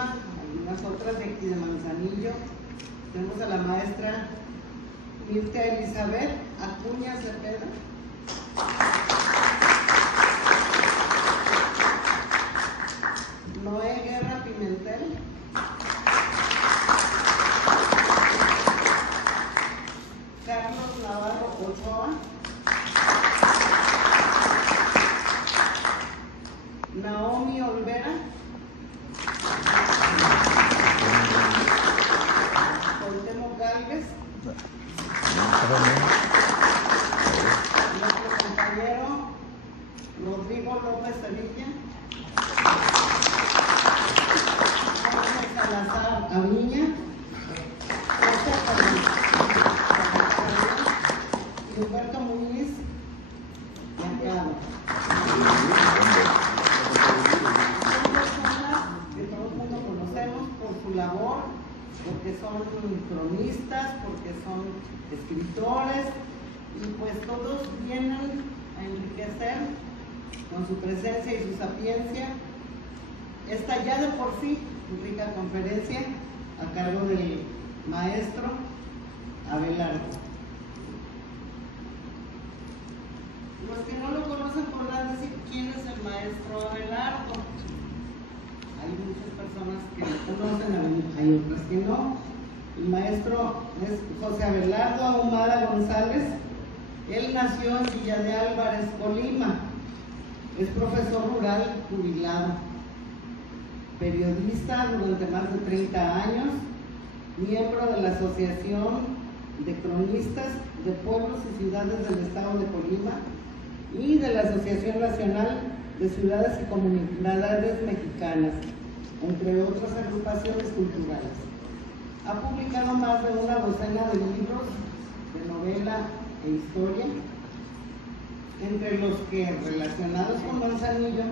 Colima, algunas otras de aquí de Manzanillo. Tenemos a la maestra Mirta Elizabeth Acuña Cepeda. Noé Guerra Pimentel. Carlos Navarro Ochoa. Naomi Olvera. Cuauhtémoc Gálvez. Nuestro compañero Rodrigo López Sevilla. Jorge Salazar Aviña. Humberto Muñiz Mercado. Son personas que todo el mundo conocemos por su labor, porque son cronistas, porque son escritores, y pues todos vienen a enriquecer con su presencia y su sapiencia esta ya de por sí rica conferencia a cargo del maestro Abelardo. Los que no lo conocen podrán decir quién es el maestro Abelardo. Hay muchas personas que lo conocen, hay otras que no. El maestro es José Abelardo Ahumada González. Él nació en Villa de Álvarez, Colima. Es profesor rural jubilado, periodista durante más de 30 años, miembro de la Asociación de Cronistas de Pueblos y Ciudades del Estado de Colima y de la Asociación Nacional de Ciudades y Comunidades Mexicanas, entre otras agrupaciones culturales. Ha publicado más de una docena de libros de novela e historia, entre los que, relacionados con Manzanillo,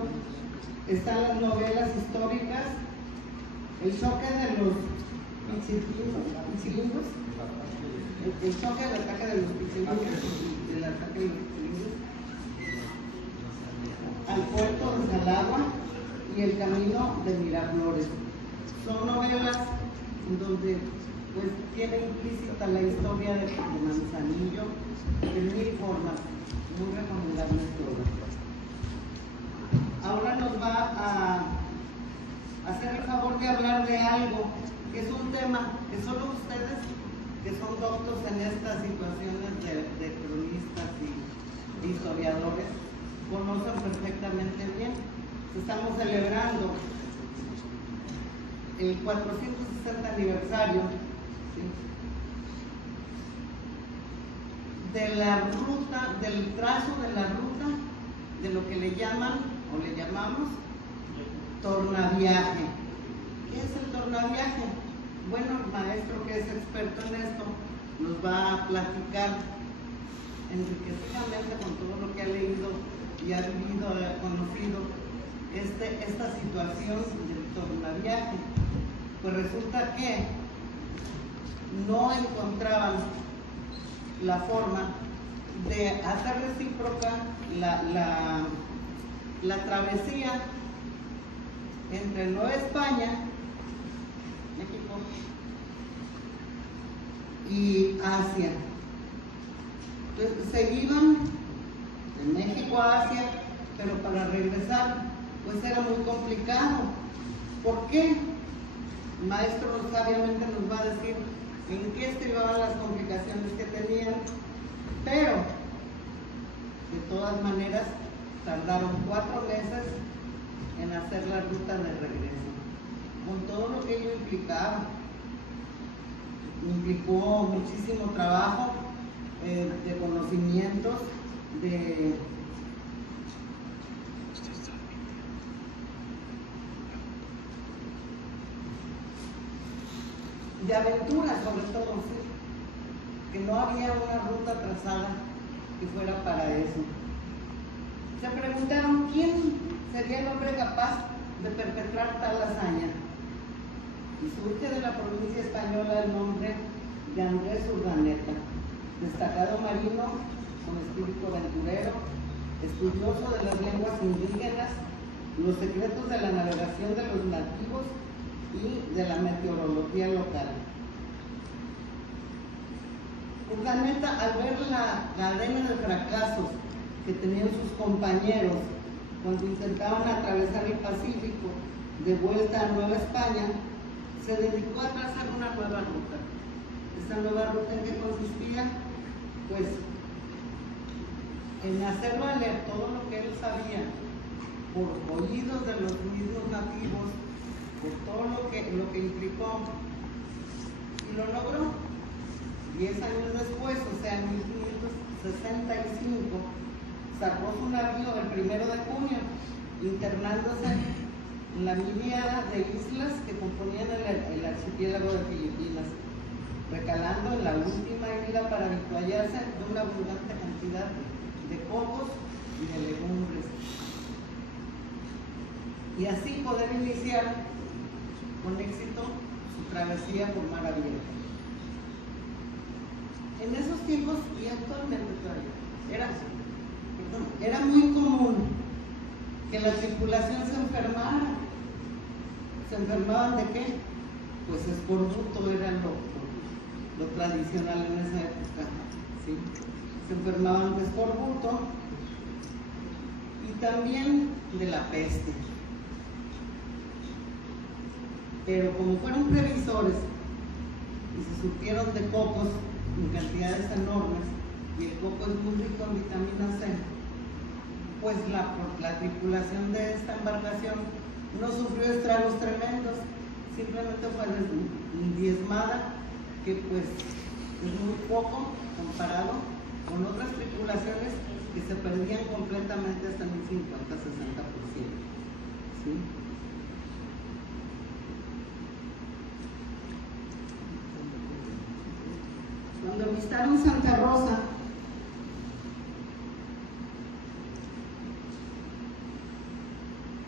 están las novelas históricas El choque de los pichilingos, el choque del ataque de los pichilingos, del ataque de los pichilingos, Al puerto de Salagua y El camino de Miraflores. Son novelas donde pues tiene implícita la historia de Manzanillo de mil formas, muy recomendable todas. Ahora nos va a hacer el favor de hablar de algo que es un tema que solo ustedes, que son doctos en estas situaciones de cronistas y historiadores, conocen perfectamente bien. Estamos celebrando el 460 aniversario, ¿sí?, de la ruta, del trazo de la ruta de lo que le llaman o le llamamos tornaviaje. ¿Qué es el tornaviaje? Bueno, el maestro, que es experto en esto, nos va a platicar enriquecidamente con todo lo que ha leído y ha vivido, ha conocido esta situación del tornaviaje. Pues resulta que no encontraban la forma de hacer recíproca la travesía entre Nueva España, México, y Asia. Entonces se iban de México a Asia, pero para regresar pues era muy complicado. ¿Por qué? El maestro sabiamente nos va a decir en qué estribaban las complicaciones que tenían, pero de todas maneras tardaron 4 meses en hacer la ruta de regreso, con todo lo que ello implicaba. Implicó muchísimo trabajo de conocimientos, de aventura, sobre todo, ¿sí?, que no había una ruta trazada que fuera para eso. Se preguntaron quién sería el hombre capaz de perpetrar tal hazaña, y surge de la provincia española el nombre de Andrés Urdaneta, destacado marino con espíritu aventurero, estudioso de las lenguas indígenas, los secretos de la navegación de los nativos y de la meteorología local. Urdaneta, al ver la arena de fracasos que tenían sus compañeros cuando intentaban atravesar el Pacífico de vuelta a Nueva España, se dedicó a trazar una nueva ruta. ¿Esta nueva ruta en qué consistía? Pues en hacer valer todo lo que él sabía por oídos de los mismos nativos, por todo lo que implicó, y lo logró. 10 años después, o sea, en 1565, zarpó su navío el 1 de junio, internándose en la miríada de islas que componían el archipiélago de Filipinas, recalando en la última isla para avituallarse de una abundante cantidad de cocos y de legumbres, y así poder iniciar con éxito su travesía por mar abierto. En esos tiempos, y actualmente todavía, era muy común que la tripulación se enfermara. ¿Se enfermaban de qué? Pues escorbuto era lo tradicional en esa época, ¿sí? Se enfermaban de escorbuto y también de la peste. Pero como fueron previsores y se surtieron de cocos en cantidades enormes, y el coco es muy rico en vitamina C, pues la tripulación de esta embarcación no sufrió estragos tremendos, simplemente fue diezmada, que pues es muy poco comparado con otras tripulaciones que se perdían completamente hasta en un 50-60%. ¿Sí? Cuando avistaron Santa Rosa,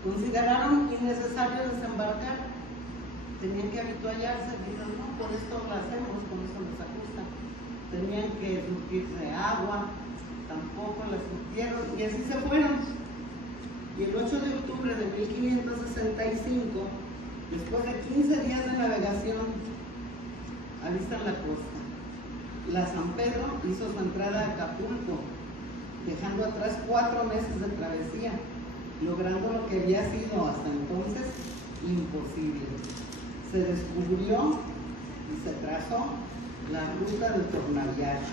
consideraron innecesario desembarcar, tenían que avituallarse, dijeron, no, por esto lo hacemos, con eso nos ajusta. Tenían que surtirse agua, tampoco la surtieron, y así se fueron. Y el 8 de octubre de 1565, después de 15 días de navegación, avistan la costa. La San Pedro hizo su entrada a Acapulco, dejando atrás 4 meses de travesía, logrando lo que había sido hasta entonces imposible. Se descubrió y se trazó la ruta del tornaviaje,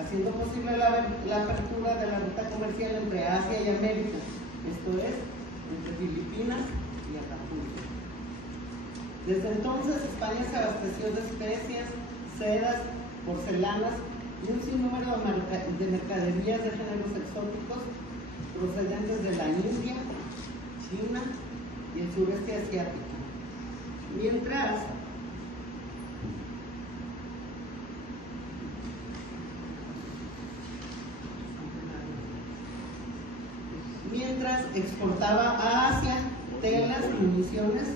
haciendo posible la apertura de la ruta comercial entre Asia y América, esto es, entre Filipinas y Acapulco. Desde entonces España se abasteció de especias, sedas, porcelanas y un sinnúmero de mercaderías de géneros exóticos procedentes de la India, China y el sureste asiático. Mientras exportaba a Asia telas, municiones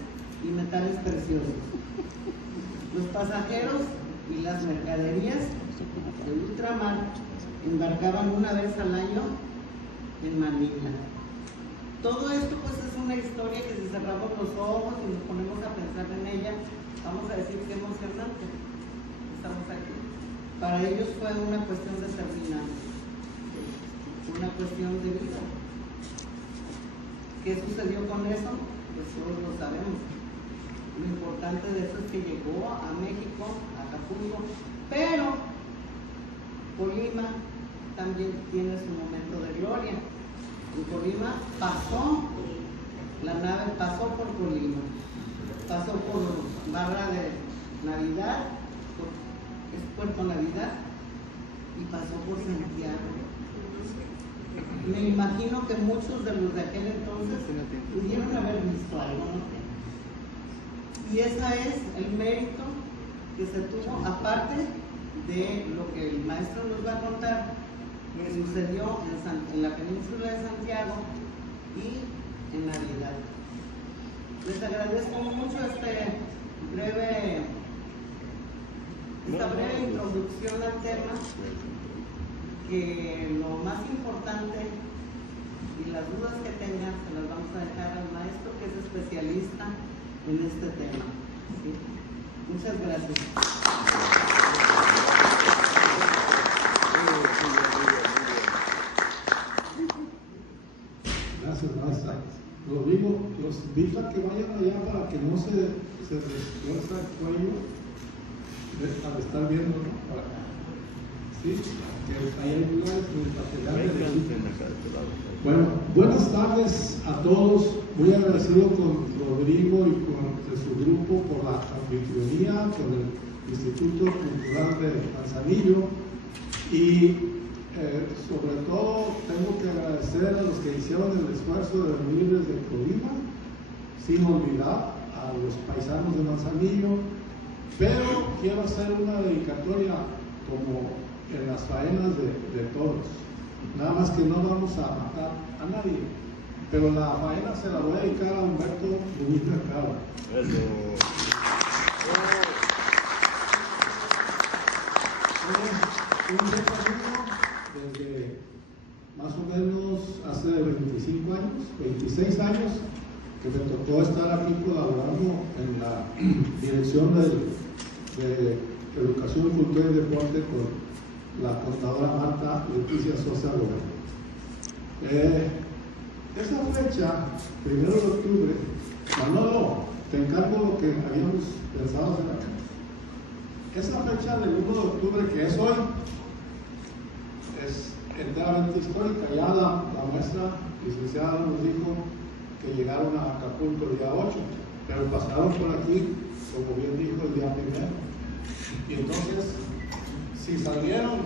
y metales preciosos. Los pasajeros y las mercaderías de ultramar embarcaban una vez al año en Manila. Todo esto pues es una historia que si cerramos los ojos y nos ponemos a pensar en ella, vamos a decir que emocionante. Estamos aquí. Para ellos fue una cuestión determinante, una cuestión de vida. ¿Qué sucedió con eso? Pues todos lo sabemos. Lo importante de eso es que llegó a México, a Acapulco, pero Colima también tiene su momento de gloria. En Colima la nave pasó por Colima, pasó por Barra de Navidad, es Puerto Navidad, y pasó por Santiago. Me imagino que muchos de los de aquel entonces pudieron haber visto algo, ¿no? Y ese es el mérito que se tuvo, aparte de lo que el maestro nos va a contar, que sucedió en la península de Santiago y en Navidad. Les agradezco mucho esta breve introducción al tema, que lo más importante y las dudas que tengan se las vamos a dejar al maestro, que es especialista en este tema. ¿Sí? Muchas gracias. Gracias, maestra. Rodrigo, los invito a que vayan allá para que no se retuerza el cuello al estar viendo, ¿no? Sí, que hay lugares donde Bueno, buenas tardes a todos. Muy agradecido con Rodrigo y con su grupo por la anfitrionía, con el Instituto Cultural de Manzanillo y sobre todo tengo que agradecer a los que hicieron el esfuerzo de venir desde Colima, sin olvidar a los paisanos de Manzanillo, pero quiero hacer una dedicatoria como en las faenas de todos. Nada más que no vamos a matar a nadie, pero la faena se la voy a dedicar a Humberto Muñiz Mercado. Un compañero desde más o menos hace 25 años, 26 años, que me tocó estar aquí colaborando en la dirección de Educación, Cultura y Deporte con la contadora Marta Leticia Sosa Roberto. Esa fecha, 1 de octubre, Manolo, te encargo lo que habíamos pensado hacer acá. Esa fecha del 1 de octubre, que es hoy, es enteramente histórica. Ya la maestra licenciada nos dijo que llegaron a Acapulco el día 8, pero pasaron por aquí, como bien dijo, el día 1. Y entonces, si salieron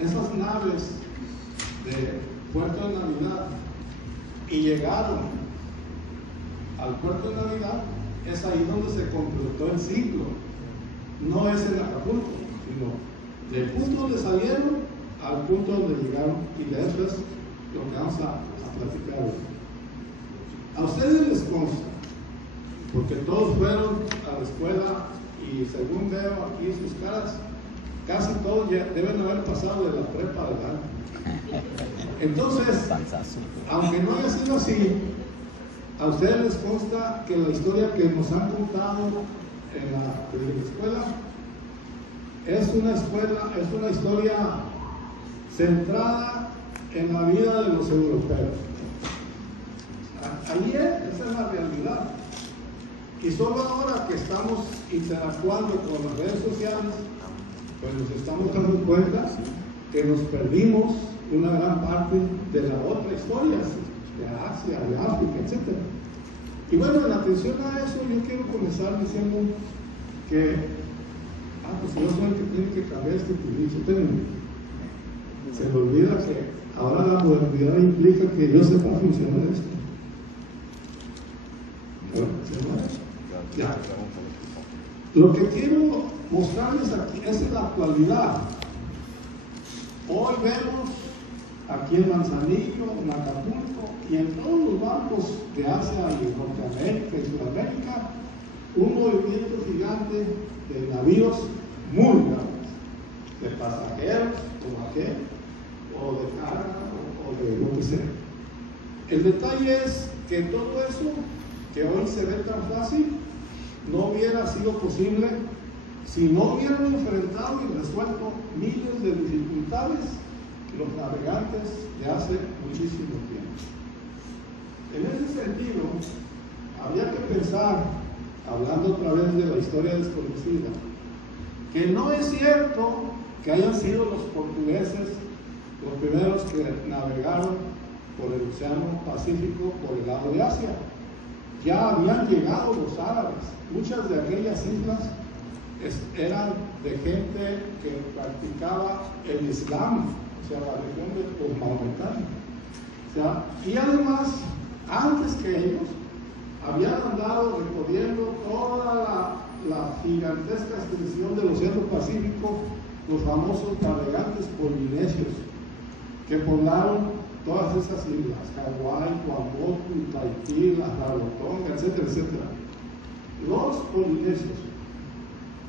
esas naves de Puerto de Navidad y llegaron al Puerto de Navidad, es ahí donde se completó el ciclo. No es en Acapulco, sino del punto donde salieron al punto donde llegaron, y de eso es lo que vamos a platicar hoy. A ustedes les consta, porque todos fueron a la escuela y según veo aquí sus caras, casi todos ya deben haber pasado de la prepa adelante. Entonces, aunque no haya sido así, a ustedes les consta que la historia que nos han contado en la escuela es una historia centrada en la vida de los europeos. Ahí esa es la realidad. Y solo ahora que estamos interactuando con las redes sociales, pues nos estamos dando cuenta que nos perdimos una gran parte de la otra historia, de Asia, de África, etc. Y bueno, en atención a eso, yo quiero comenzar diciendo que, pues yo soy el que tiene que cambiar este término. Se me olvida que ahora la modernidad implica que yo sepa funcionar esto. Ya. Lo que quiero mostrarles aquí es la actualidad. Hoy vemos aquí en Manzanillo, en Acapulco y en todos los barcos de Asia y Norteamérica y Sudamérica un movimiento gigante de navíos muy grandes, de pasajeros como aquel, o de carga, o de lo que sea. El detalle es que todo eso que hoy se ve tan fácil no hubiera sido posible si no hubieran enfrentado y resuelto miles de dificultades los navegantes de hace muchísimo tiempo. En ese sentido, habría que pensar, hablando otra vez de la historia desconocida, que no es cierto que hayan sido los portugueses los primeros que navegaron por el Océano Pacífico por el lado de Asia. Ya habían llegado los árabes. Muchas de aquellas islas eran de gente que practicaba el Islam, o sea, la religión de los maometanos. O sea, y además, antes que ellos, habían andado recorriendo toda la gigantesca extensión del Océano Pacífico los famosos navegantes polinesios, que poblaron todas esas islas, Hawái, Tuamotu, Tahití, las Rarotonga, etcétera, etcétera. Los polinesios.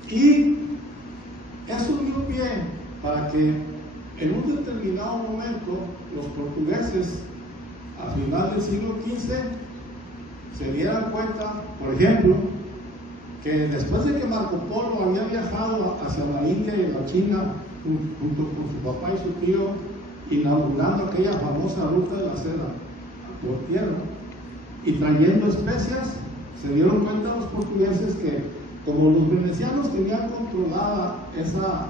Y eso dio pie para que en un determinado momento los portugueses, a final del siglo XV, se dieran cuenta, por ejemplo, que después de que Marco Polo había viajado hacia la India y la China junto con su papá y su tío, inaugurando aquella famosa ruta de la seda por tierra y trayendo especias, se dieron cuenta los portugueses que como los venecianos tenían controlada esa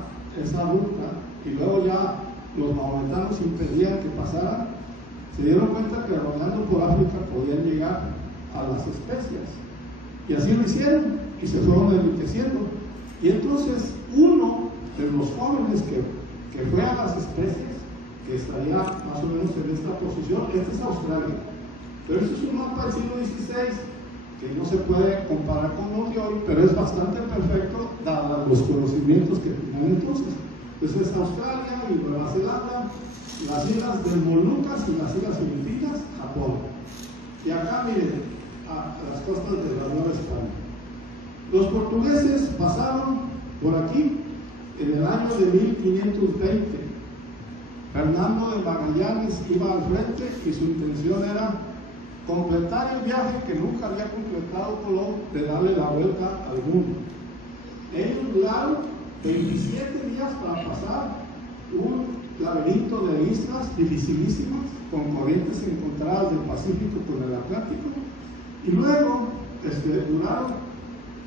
ruta y luego ya los maometanos impedían que pasaran, se dieron cuenta que rodando por África podían llegar a las especias. Y así lo hicieron y se fueron enriqueciendo. Y entonces uno de los jóvenes que fue a las especies, que estaría más o menos en esta posición, este es Australia. Pero este es un mapa del siglo XVI que no se puede comparar con los de hoy, pero es bastante perfecto dados los conocimientos que tenían entonces. Entonces es Australia y Nueva Zelanda, las islas de Molucas y las islas Filipinas, Japón. Y acá miren, a las costas de la Nueva España. Los portugueses pasaron por aquí en el año de 1520. Fernando de Magallanes iba al frente y su intención era completar el viaje que nunca había completado Colón, de darle la vuelta al mundo. Ellos duraron 27 días para pasar un laberinto de islas dificilísimas, con corrientes encontradas del Pacífico con el Atlántico, y luego duraron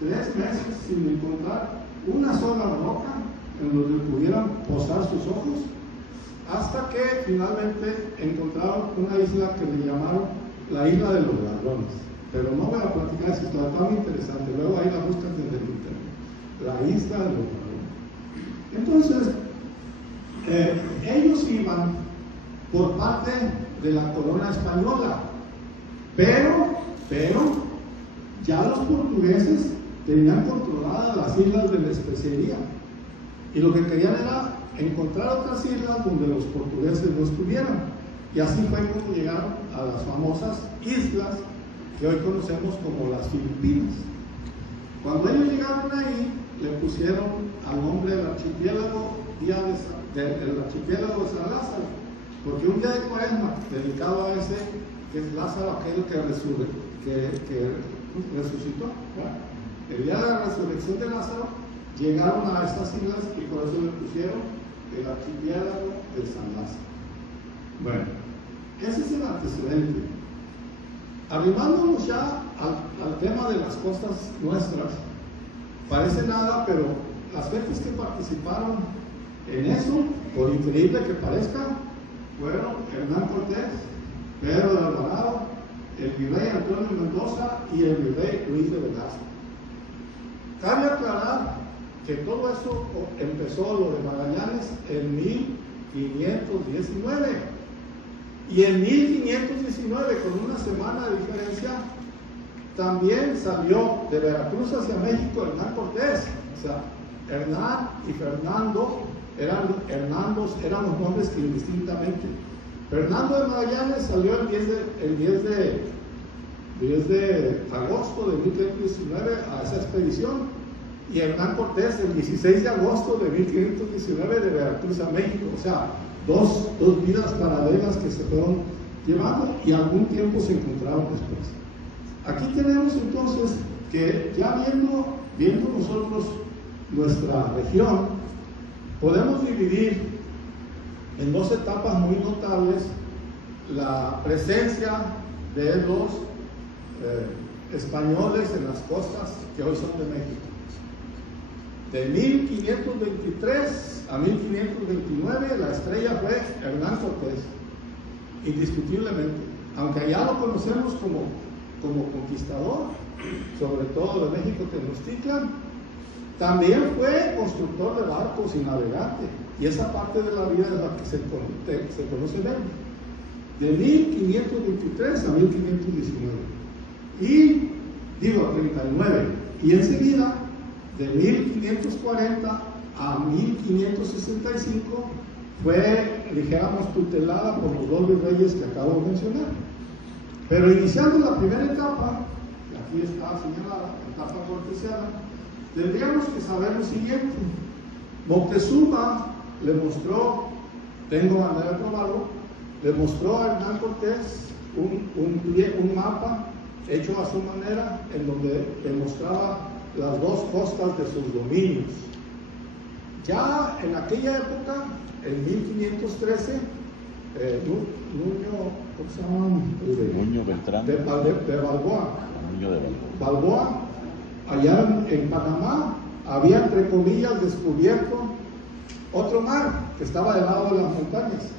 3 meses sin encontrar una sola roca en donde pudieran posar sus ojos, hasta que finalmente encontraron una isla que le llamaron la isla de los ladrones. Pero no voy a platicar esa historia, está muy interesante, luego ahí la buscas desde el internet, la isla de los ladrones. Entonces, ellos iban por parte de la corona española, pero ya los portugueses tenían controladas las islas de la especería y lo que querían era encontrar otras islas donde los portugueses no estuvieran, y así fue como llegaron a las famosas islas que hoy conocemos como las Filipinas. Cuando ellos llegaron ahí, le pusieron al nombre del archipiélago del archipiélago de San Lázaro, porque un día de Cuaresma dedicado a ese, que es Lázaro, aquel que resucitó, ¿verdad? El día de la resurrección de Lázaro, llegaron a estas islas y por eso le pusieron el archipiélago de San Lázaro. Bueno, ese es el antecedente. Arribándonos ya al tema de las costas nuestras, parece nada, pero las gentes que participaron en eso, por increíble que parezca, fueron Hernán Cortés, Pedro de Alvarado, el virrey Antonio Mendoza y el virrey Luis de Velasco. Cabe aclarar que todo eso empezó, lo de Magallanes, en 1519. Y en 1519, con una semana de diferencia, también salió de Veracruz hacia México Hernán Cortés. O sea, Hernán y Fernando eran los nombres que indistintamente. Fernando de Magallanes salió el 10 de agosto de 1519 a esa expedición, y Hernán Cortés el 16 de agosto de 1519 de Veracruz a México. O sea, dos vidas paralelas que se fueron llevando y algún tiempo se encontraron después. Aquí tenemos entonces que ya viendo nosotros nuestra región, podemos dividir en 2 etapas muy notables la presencia de los españoles en las costas que hoy son de México. De 1523 a 1529 la estrella fue Hernán Cortés, indiscutiblemente, aunque allá lo conocemos como conquistador, sobre todo de México Tenochtitlan. También fue constructor de barcos y navegante, y esa parte de la vida es la que se conoce menos. De 1523 a 1519 y 39, y enseguida de 1540 a 1565 fue, dijéramos, tutelada por los 2 virreyes que acabo de mencionar. Pero iniciando la primera etapa, aquí está señalada, etapa cortesiana, tendríamos que saber lo siguiente. Moctezuma le mostró, tengo manera de probarlo, le mostró a Hernán Cortés un mapa hecho a su manera, en donde demostraba las dos costas de sus dominios. Ya en aquella época, en 1513, ¿cómo se llama? Nuño Beltrán. De Balboa. Nuño de Balboa, allá en Panamá, había, entre comillas, descubierto otro mar que estaba del lado de las montañas.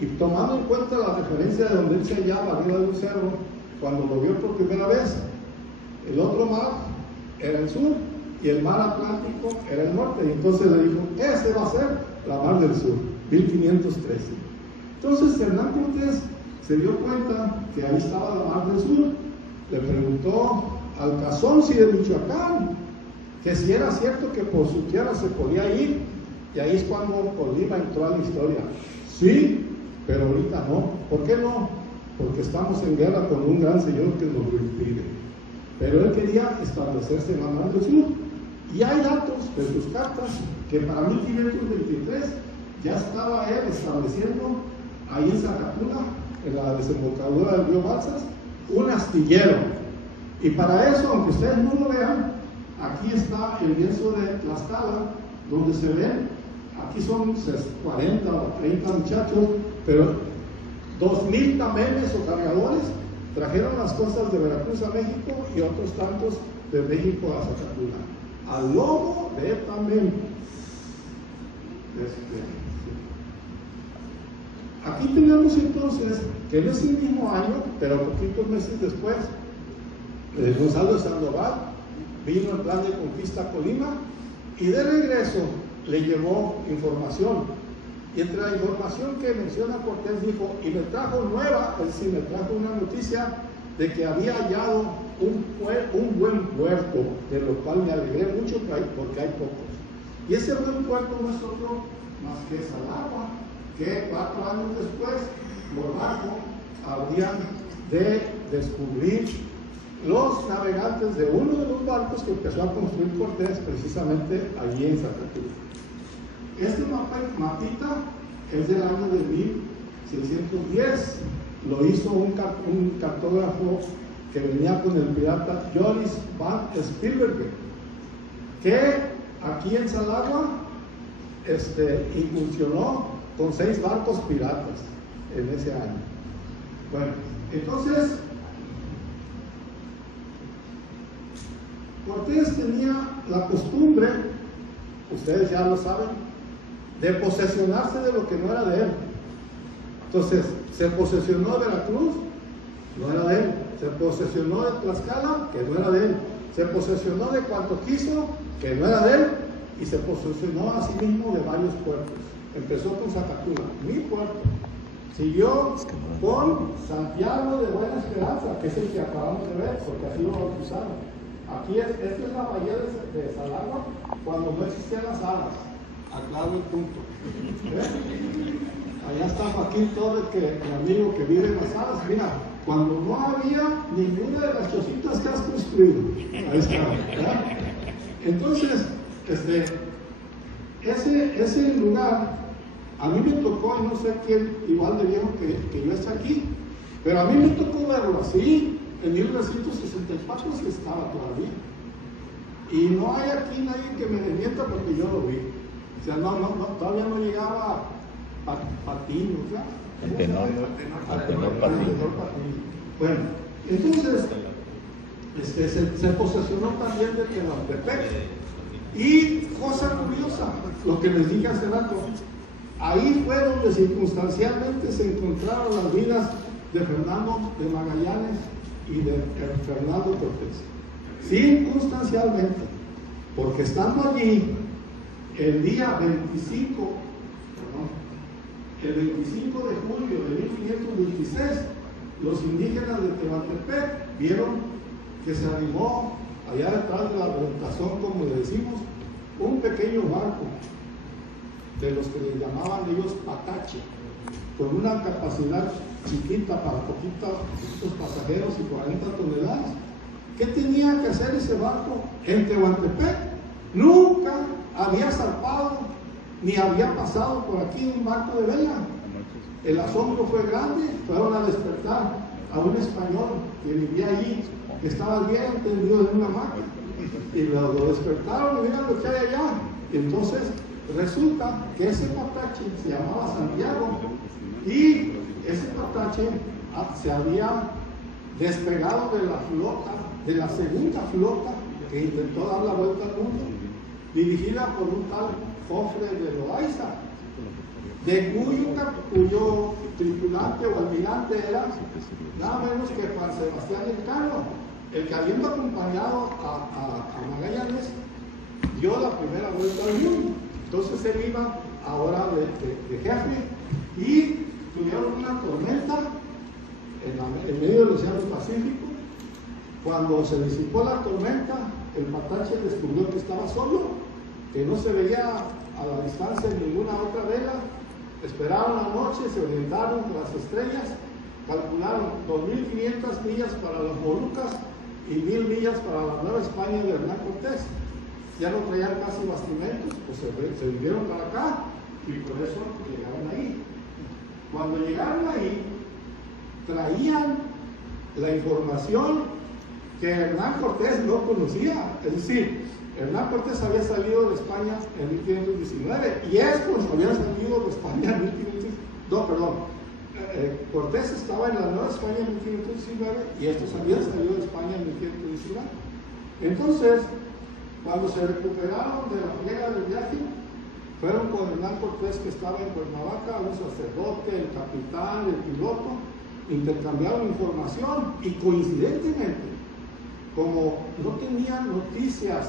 Y tomando en cuenta la referencia de donde él se hallaba, arriba de un cerro, cuando lo vio por primera vez, el otro mar era el sur y el mar Atlántico era el norte. Y entonces le dijo, ese va a ser la mar del sur, 1513. Entonces Hernán Cortés se dio cuenta que ahí estaba la mar del sur. Le preguntó al Cazonsi de Michoacán que si era cierto que por su tierra se podía ir, y ahí es cuando Colima entró a la historia. Sí, pero ahorita no. ¿Por qué no? Porque estamos en guerra con un gran señor que nos lo impide. Pero él quería establecerse en la mar del sur. Y hay datos de sus cartas que para 1523 ya estaba él estableciendo ahí en Zacatula, en la desembocadura del río Balsas, un astillero. Y para eso, aunque ustedes no lo vean, aquí está el lienzo de Tlaxcala, donde se ven, aquí son 40 o 30 muchachos, pero 2000 tamemes o cargadores trajeron las costas de Veracruz a México y otros tantos de México a Zacatula, al lomo de tamén. Aquí tenemos entonces que en ese mismo año, pero poquitos meses después, Gonzalo Sandoval vino en plan de conquista a Colima y de regreso le llevó información. Y entre la información que menciona Cortés dijo, y me trajo nueva, es decir, me trajo una noticia de que había hallado un buen puerto, de lo cual me alegré mucho porque hay pocos. Y ese buen puerto no es otro más que Salagua, que 4 años después, por barco, habrían de descubrir los navegantes de uno de los barcos que empezó a construir Cortés precisamente allí en Zacatula. Este mapita es del año de 1610, lo hizo un cartógrafo que venía con el pirata Joris van Spilbergen, que aquí en Salagua incursionó con 6 barcos piratas en ese año. Bueno, entonces Cortés tenía la costumbre, ustedes ya lo saben, de posesionarse de lo que no era de él. Entonces, se posesionó de Veracruz, no era de él. Se posesionó de Tlaxcala, que no era de él. Se posesionó de cuanto quiso, que no era de él. Y se posesionó a sí mismo de varios puertos. Empezó con Zacatula, mi puerto. Siguió con Santiago de Buena Esperanza, que es el que acabamos de ver, porque así lo bautizaron. Aquí esta es la bahía de Salagua, cuando no existían las alas. Aclaro el punto. Allá está Joaquín Torres, el amigo que vive en las alas. Mira, cuando no había ninguna de las chocitas que has construido. Ahí está, ¿verdad? Entonces, ese lugar, a mí me tocó, y no sé quién, igual de viejo que yo está aquí, pero a mí me tocó verlo así. En 1964 se estaba todavía. Y no hay aquí nadie que me desmienta porque yo lo vi. O sea, todavía no llegaba Patiño, ¿ya? Al tenor Patiño. Bueno, entonces se posesionó también de Tehuantepec. Y cosa curiosa, lo que les dije hace rato, ahí fue donde circunstancialmente se encontraron las vidas de Fernando de Magallanes y de Fernando Cortés. Circunstancialmente, porque estando allí el día 25 de julio de 1526, los indígenas de Tehuantepec vieron que se animó allá detrás de la Rentazón, como le decimos, un pequeño barco de los que le llamaban ellos patache, con una capacidad chiquita para poquitos pasajeros y 40 toneladas. ¿Qué tenía que hacer ese barco en Tehuantepec? Nunca había zarpado ni había pasado por aquí un barco de vela. El asombro fue grande, fueron a despertar a un español que vivía allí, que estaba bien tendido en una hamaca, y lo despertaron y miran lo que hay allá. Y entonces resulta que ese patache se llamaba Santiago, y ese patache se había despegado de la flota, de la segunda flota que intentó dar la vuelta al mundo, dirigida por un tal Jofre de Loaiza, de cuyo tripulante o almirante era nada menos que Juan Sebastián Elcano, el que habiendo acompañado a Magallanes dio la primera vuelta al mundo. Entonces él iba ahora de jefe, y tuvieron una tormenta en medio del Océano Pacífico. Cuando se disipó la tormenta, el patache descubrió que estaba solo, que no se veía a la distancia ninguna otra vela. Esperaron la noche, se orientaron con las estrellas, calcularon 2.500 millas para las Molucas y 1.000 millas para la Nueva España de Hernán Cortés. Ya no traían casi bastimentos, pues se vinieron para acá, y por eso llegaron ahí. Cuando llegaron ahí, traían la información que Hernán Cortés no conocía. Es decir, Hernán Cortés había salido de España en 1519, y estos habían salido de España en 1519. No, perdón. Cortés estaba en la Nueva España en 1519 y estos habían salido de España en 1519. Entonces, cuando se recuperaron de la friega del viaje, fueron con Hernán Cortés, que estaba en Cuernavaca, un sacerdote, el capitán, el piloto, intercambiaron información, y coincidentemente, como no tenían noticias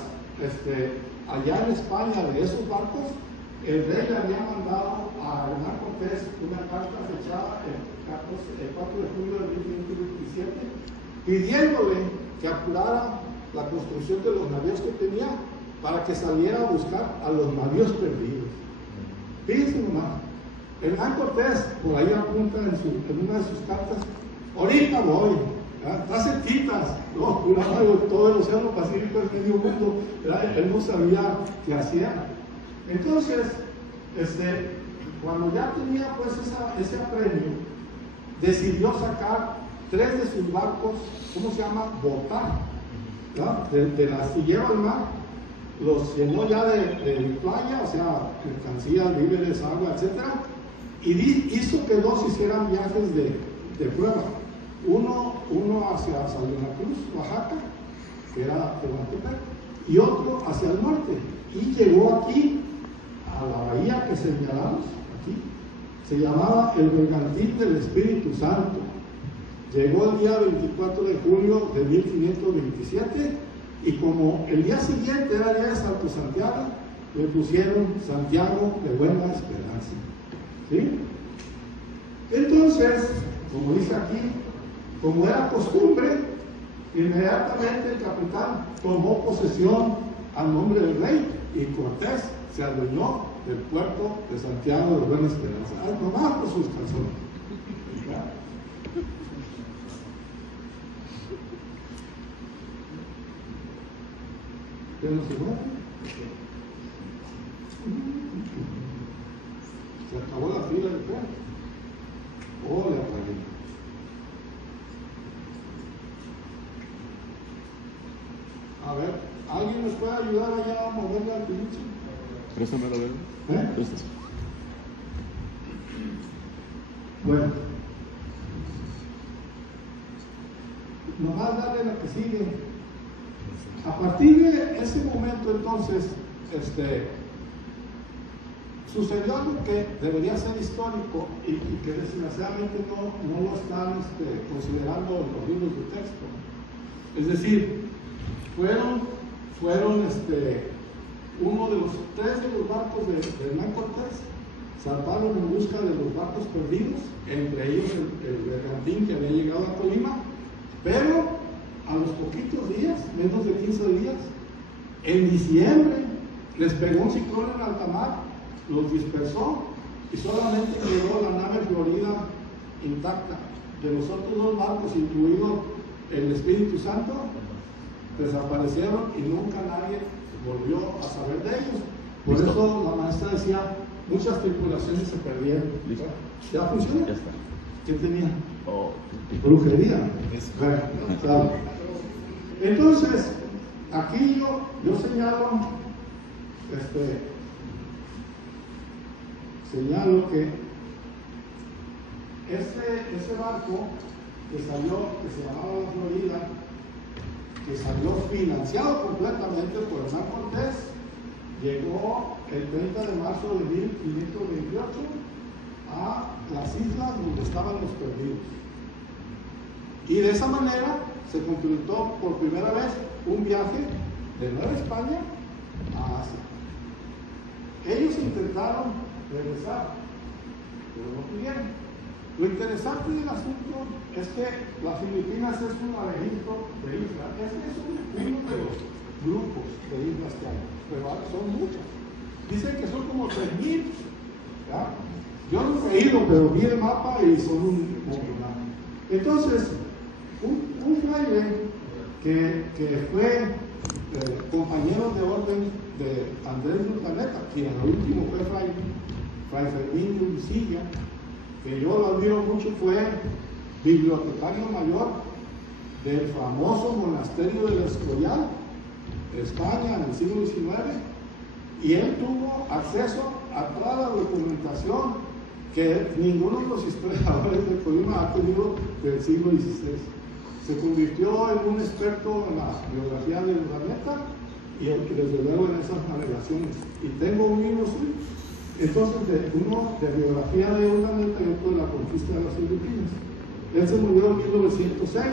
allá en España de esos barcos, el rey le había mandado a Hernán Cortés una carta fechada el 4 de julio de 1527, pidiéndole que apurara la construcción de los navíos que tenía para que saliera a buscar a los navíos perdidos. Fíjense nomás, Hernán Cortés por ahí apunta en una de sus cartas: ahorita voy, está cerquitas, no, todo el Océano Pacífico es medio mundo, ¿verdad? Él no sabía qué hacía. Entonces, cuando ya tenía pues ese apremio, decidió sacar 3 de sus barcos, ¿cómo se llama? Botar, del astillero al mar, los llenó ya de playa, o sea, mercancías, víveres, agua, etc. Y hizo que 2 hicieran viajes de prueba. Uno hacia Salina Cruz, Oaxaca, que era Tehuantepec, y otro hacia el norte. Y llegó aquí, a la bahía que señalamos, aquí, se llamaba el Bergantín del Espíritu Santo. Llegó el día 24 de julio de 1527, y como el día siguiente era día de Santo Santiago, le pusieron Santiago de Buena Esperanza. ¿Sí? Entonces, como dice aquí, como era costumbre, inmediatamente el capitán tomó posesión a nombre del rey, y Cortés se adueñó del puerto de Santiago de Buena Esperanza. Nomás por sus calzones. ¿Qué no se mueve? Se acabó la fila de tren. Oh, le apagué. A ver, ¿alguien nos puede ayudar allá a moverla al pinche? Préstame la vela. Préstame. Bueno, nomás darle la que sigue. A partir de ese momento, entonces, sucedió algo que debería ser histórico y que desgraciadamente no lo están considerando en los libros de texto. Es decir, fueron uno de los 3 de los barcos de Hernán Cortés, zarparon en busca de los barcos perdidos, entre ellos el Bergantín que había llegado a Colima, pero a los poquitos días, menos de 15 días, en diciembre, les pegó un ciclón en alta mar, los dispersó, y solamente quedó la nave Florida intacta. De los otros 2 barcos, incluido el Espíritu Santo, desaparecieron y nunca nadie volvió a saber de ellos. Por eso la maestra decía, muchas tripulaciones se perdieron. ¿Listo? ¿Ya funciona? Ya está. ¿Qué tenía? Oh, Brujería. Bueno, claro. Entonces, aquí yo señalo que ese barco que salió, que se llamaba la Florida, que salió financiado completamente por Hernán Cortés, llegó el 30 de marzo de 1528 a las islas donde estaban los perdidos. Y de esa manera se completó por primera vez un viaje de Nueva España a Asia. Ellos intentaron regresar, pero no pudieron. Lo interesante del asunto es que las Filipinas es un laberinto de islas. Es uno de los grupos de islas que hay, pero son muchas. Dicen que son como 3,000. Yo no he ido, pero vi el mapa y son un montón. Entonces, un fraile que fue compañero de orden de Andrés Urdaneta, quien al último fue Fray Fermín de Uncilla, que yo lo admiro mucho, fue bibliotecario mayor del famoso monasterio del Escorial, España, en el siglo XIX, y él tuvo acceso a toda la documentación que ninguno de los historiadores de Colima ha tenido del siglo XVI. Se convirtió en un experto en la biografía de Urdaneta y desde luego en esas navegaciones. Y tengo un libro suyo. Entonces, uno de biografía de Urdaneta y otro de la conquista de las Filipinas. Él se murió en 1906,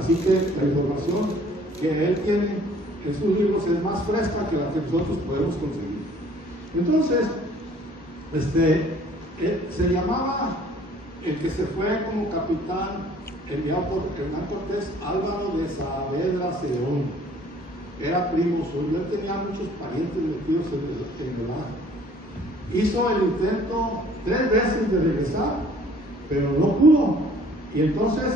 así que la información que él tiene en sus libros es más fresca que la que nosotros podemos conseguir. Entonces, se llamaba el que se fue como capitán enviado por Hernán Cortés, Álvaro de Saavedra Ceón. Era primo suyo, él tenía muchos parientes metidos en el mar. Hizo el intento 3 veces de regresar, pero no pudo. Y entonces,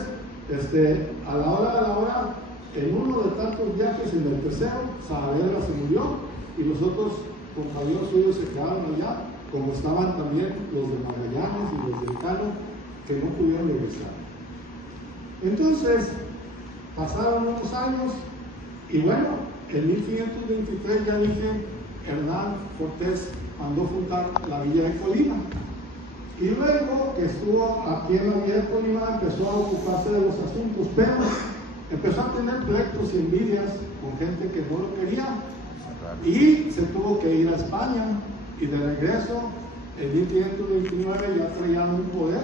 a la hora, en uno de tantos viajes, en el tercero, Saavedra se murió y los otros compañeros suyos se quedaron allá, como estaban también los de Magallanes y los del Cano, que no pudieron regresar. Entonces, pasaron unos años y bueno, en 1523 ya dije, Hernán Cortés mandó fundar la villa de Colima. Y luego que estuvo aquí en la villa de Colima, empezó a ocuparse de los asuntos, pero empezó a tener pleitos y envidias con gente que no lo quería y se tuvo que ir a España. Y de regreso, en 1529 ya traían un poder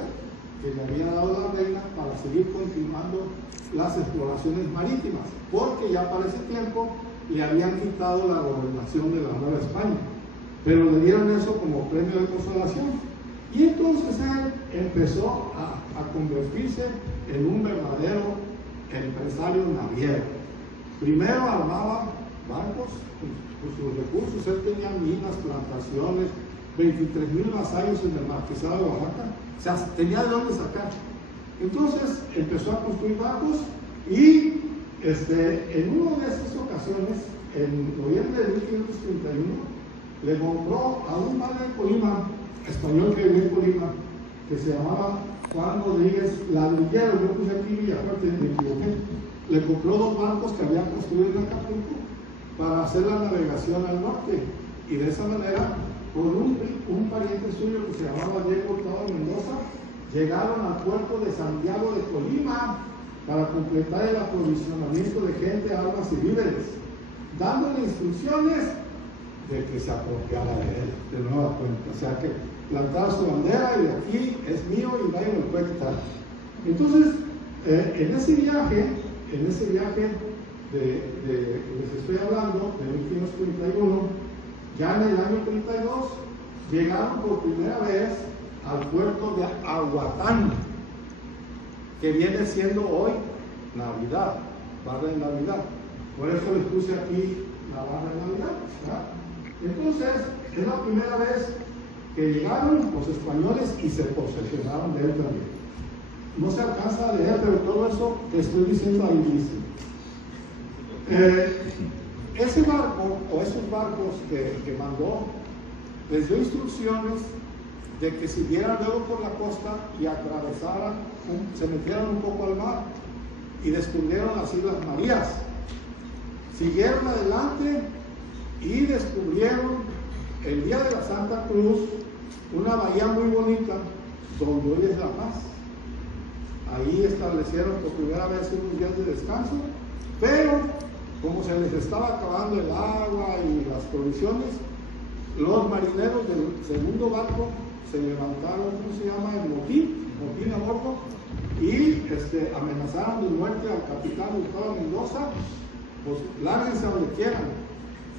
que le había dado la reina para seguir continuando las exploraciones marítimas, porque ya para ese tiempo le habían quitado la gobernación de la Nueva España, pero le dieron eso como premio de consolación. Y entonces él empezó a convertirse en un verdadero empresario naviero. Primero armaba barcos con sus recursos, él tenía minas, plantaciones, 23,000 vasallos en el Marquesado de Oaxaca, o sea, tenía de dónde sacar. Entonces empezó a construir barcos y en una de esas ocasiones, en noviembre de 1531, le compró a un padre de Colima, español que vivía en Colima, que se llamaba Juan Rodríguez Ladrillero, yo puse aquí Villafarte, me equivoqué. Le compró 2 barcos que había construido en Acapulco para hacer la navegación al norte, y de esa manera, con un pariente suyo que se llamaba Diego Hurtado Mendoza, llegaron al puerto de Santiago de Colima para completar el aprovisionamiento de gente, armas y víveres, dándole instrucciones de que se apropiara de él, de nueva cuenta. O sea, que plantaba su bandera y de aquí es mío y nadie me puede quitar. Entonces, en ese viaje les estoy hablando, de 1531, ya en el año 32, llegaron por primera vez al puerto de Aguatán, que viene siendo hoy Navidad, barra de Navidad. Por eso les puse aquí la barra de Navidad, ¿verdad? Entonces, es la primera vez que llegaron los españoles y se posesionaron de él también. No se alcanza a leer, pero todo eso que estoy diciendo ahí dice. Ese barco, o esos barcos que mandó, les dio instrucciones de que siguieran luego por la costa y atravesaran, se metieran un poco al mar y descubrieron las Islas Marías. Siguieron adelante y descubrieron el día de la Santa Cruz una bahía muy bonita donde hoy es La Paz. Ahí establecieron por primera vez unos días de descanso, pero como se les estaba acabando el agua y las provisiones, los marineros del segundo barco se levantaron, ¿cómo se llama? El motín a bordo, y amenazaron de muerte al capitán Gustavo Mendoza. Pues lárguense a donde quieran.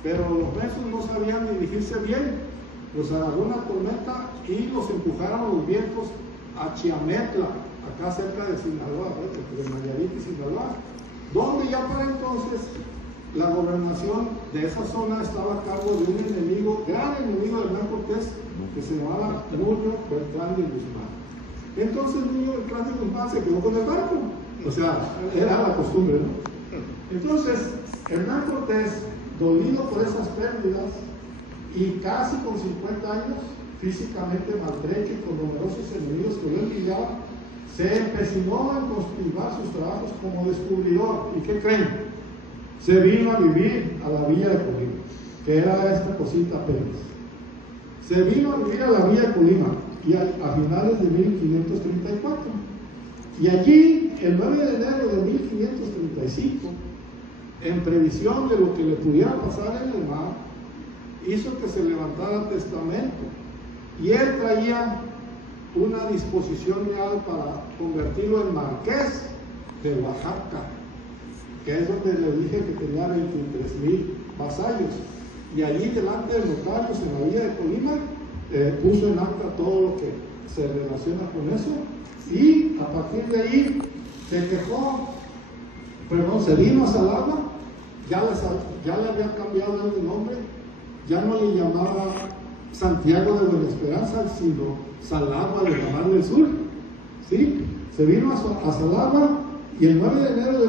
Pero los mensos no sabían dirigirse bien, los agarró una tormenta y los empujaron los vientos a Chiametla, acá cerca de Sinaloa, de Nayarit y Sinaloa, donde ya para entonces la gobernación de esa zona estaba a cargo de un enemigo, gran enemigo de Hernán Cortés, que se llamaba Nuño Beltrán de Guzmán. Entonces Nuño Beltrán de Guzmán se quedó con el barco, o sea, era la costumbre, ¿no? Entonces, Hernán Cortés, dolido por esas pérdidas y casi con 50 años, físicamente maltrecho y con numerosos enemigos que lo envidiaban, se empecinó en continuar sus trabajos como descubridor. ¿Y qué creen? Se vino a vivir a la Villa de Colima, que era esta cosita apenas. Se vino a vivir a la Villa de Colima y a finales de 1534. Y allí, el 9 de enero de 1535, en previsión de lo que le pudiera pasar en el mar, hizo que se levantara testamento. Y él traía una disposición real para convertirlo en marqués de Oaxaca, que es donde le dije que tenía 23,000 vasallos. Y allí delante de notarios en la Villa de Colima puso en acta todo lo que se relaciona con eso, y a partir de ahí se vino a Salagua. Ya le había cambiado el nombre, ya no le llamaba Santiago de Buena Esperanza, sino Salagua de la Mar del Sur. ¿Sí? Se vino a Salagua, y el 9 de enero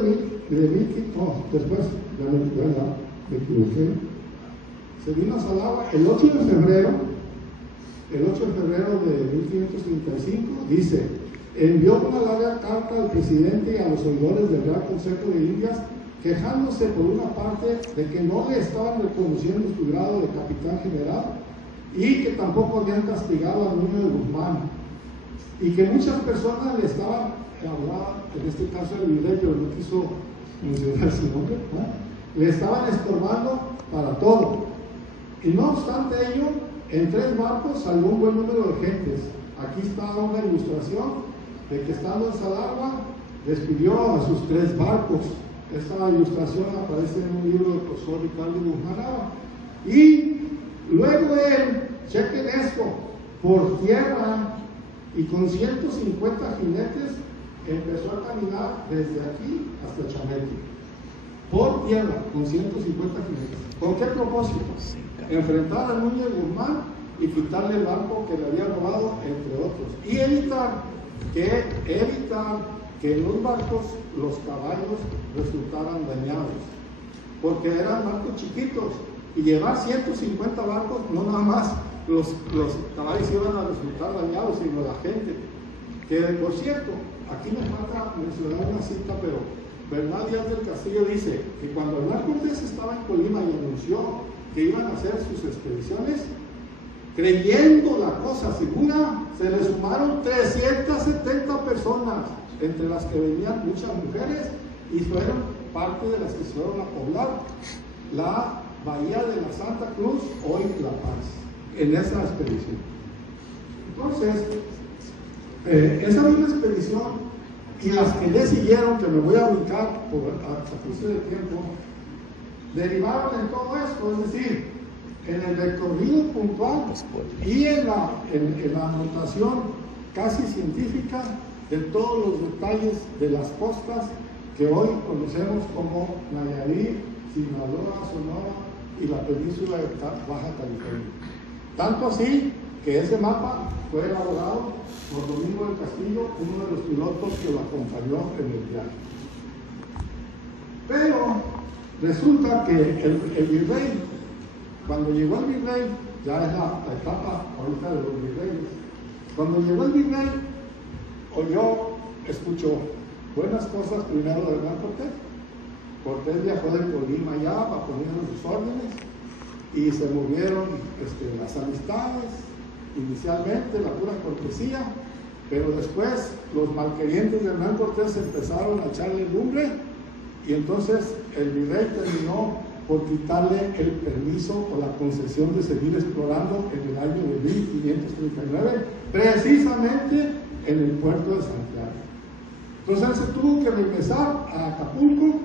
se vino a Salagua. El 8 de febrero de 1535, dice: envió una larga carta al presidente y a los oidores del Real Consejo de Indias, quejándose por una parte de que no le estaban reconociendo su grado de capitán general y que tampoco habían castigado a Nuño de Guzmán, y que muchas personas le estaban, en este caso el virrey, pero no quiso mencionar su nombre, ¿no? Le estaban estorbando para todo. Y no obstante ello, en 3 barcos salió un buen número de gentes. Aquí está una ilustración de que estando en Salagua despidió a sus 3 barcos. Esta ilustración aparece en un libro del profesor Ricardo Guzmán. Y luego él, chequen esto, por tierra y con 150 jinetes empezó a caminar desde aquí hasta Chametla. Por tierra, con 150 jinetes. ¿Con qué propósito? Enfrentar a Núñez Guzmán y quitarle el barco que le había robado, entre otros. Y evitar que en los barcos los caballos resultaran dañados, porque eran barcos chiquitos, y llevar 150 barcos, no nada más los caballos iban a resultar dañados, sino la gente. Que por cierto, aquí me falta mencionar una cita, pero Bernal Díaz del Castillo dice que cuando Hernán Cortés estaba en Colima y anunció que iban a hacer sus expediciones, creyendo la cosa segura, se le sumaron 370 personas, entre las que venían muchas mujeres, y fueron parte de las que se fueron a poblar la bahía de la Santa Cruz, hoy La Paz, en esa expedición. Entonces, esa misma expedición y las que le siguieron, que me voy a brincar por ajuste de tiempo, derivaron en todo esto, es decir, en el recorrido puntual y en la anotación casi científica de todos los detalles de las costas que hoy conocemos como Nayarit, Sinaloa, Sonora y la península de Baja California. Tanto así que ese mapa fue elaborado por Domingo del Castillo, uno de los pilotos que lo acompañó en el viaje. Pero resulta que el virrey, cuando llegó el virrey, ya es la etapa ahorita de los virreyes, Cuando llegó el virrey, escuchó buenas cosas primero de Hernán Cortés. Cortés viajó de Colima allá para poner sus órdenes y se movieron las amistades, inicialmente la pura cortesía, pero después los malquerientes de Hernán Cortés empezaron a echarle lumbre y entonces el virrey terminó por quitarle el permiso o la concesión de seguir explorando en el año de 1539, precisamente en el puerto de Santiago. Entonces él se tuvo que regresar a Acapulco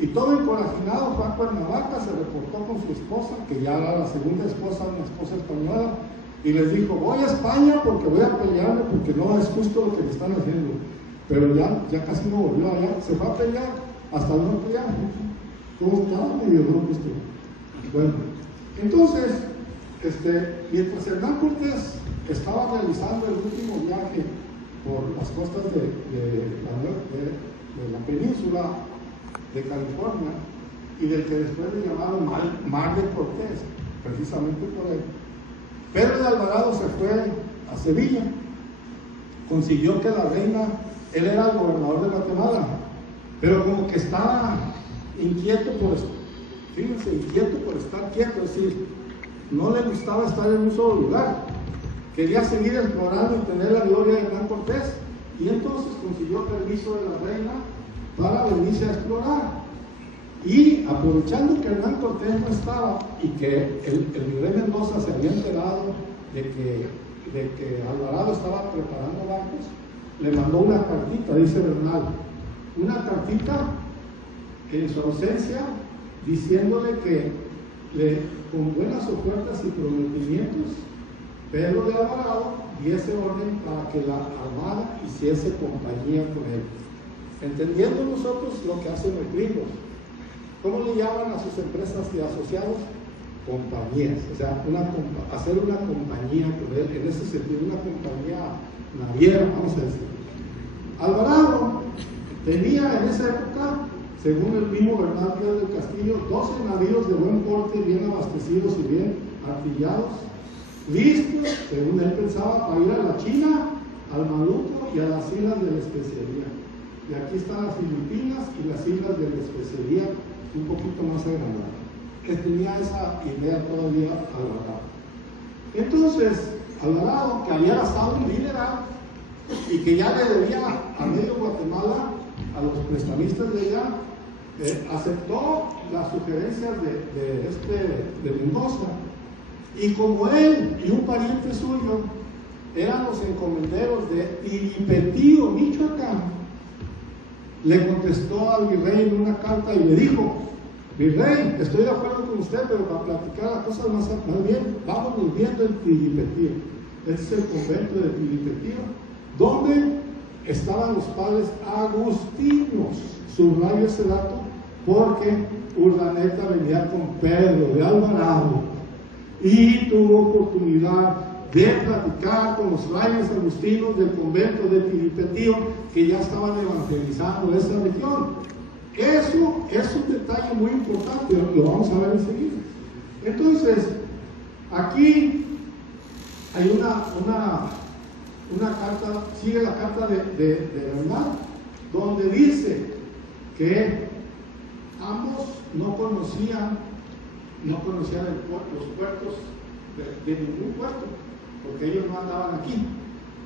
y todo encorajinado fue a Cuernavaca, se reportó con su esposa, que ya era la segunda esposa, una esposa española, y les dijo: voy a España porque voy a pelearme, porque no es justo lo que me están haciendo. Pero ya casi no volvió allá, se fue a pelear hasta el norte ya. Todo estaba medio loco Bueno, entonces, mientras Hernán Cortés estaba realizando el último viaje por las costas de la península de California, y del que después le llamaron Mar de Cortés, precisamente por él, Pedro de Alvarado se fue a Sevilla, consiguió que la reina, él era el gobernador de Guatemala, pero como que estaba inquieto por estar quieto, es decir, no le gustaba estar en un solo lugar, quería seguir explorando y tener la gloria de Hernán Cortés, y entonces consiguió permiso de la reina para venirse a explorar. Y aprovechando que Hernán Cortés no estaba y que el virrey Mendoza se había enterado de que Alvarado estaba preparando barcos, le mandó una cartita, dice Bernal, una cartita en su ausencia, diciéndole que con buenas ofertas y prometimientos, Pedro de Alvarado diese orden para que la Armada hiciese compañía con él. Entendiendo nosotros lo que hacen los gringos, ¿cómo le llaman a sus empresas y asociados? Compañías, o sea, hacer una compañía con él, en ese sentido, una compañía naviera, vamos a decir. Alvarado tenía en esa época, según el mismo Bernal Díaz del Castillo, 12 navíos de buen porte, bien abastecidos y bien artillados, listos, según él pensaba, para ir a la China, al Maluco y a las islas de la especería. Y aquí están las Filipinas y las islas de la especería, un poquito más agrandadas. Que tenía esa idea todavía Alvarado. Entonces, Alvarado, que había gastado un dineral y que ya le debía a medio Guatemala, a los prestamistas de allá, aceptó las sugerencias de Mendoza, y como él y un pariente suyo eran los encomenderos de Tilipetío, Michoacán, le contestó al virrey en una carta y le dijo: virrey, estoy de acuerdo con usted, pero para platicar las cosas más bien, vamos viendo el Tilipetío. Este es el convento de Tilipetío, donde estaban los padres agustinos. Subrayo ese dato porque Urdaneta venía con Pedro de Alvarado y tuvo oportunidad de platicar con los frailes agustinos del convento de Tilipetío, que ya estaban evangelizando esa región. Eso es un detalle muy importante, lo vamos a ver enseguida. Entonces, aquí hay una carta, sigue la carta de Bernal, donde dice que ambos no conocían los puertos de ningún puerto, porque ellos no andaban aquí.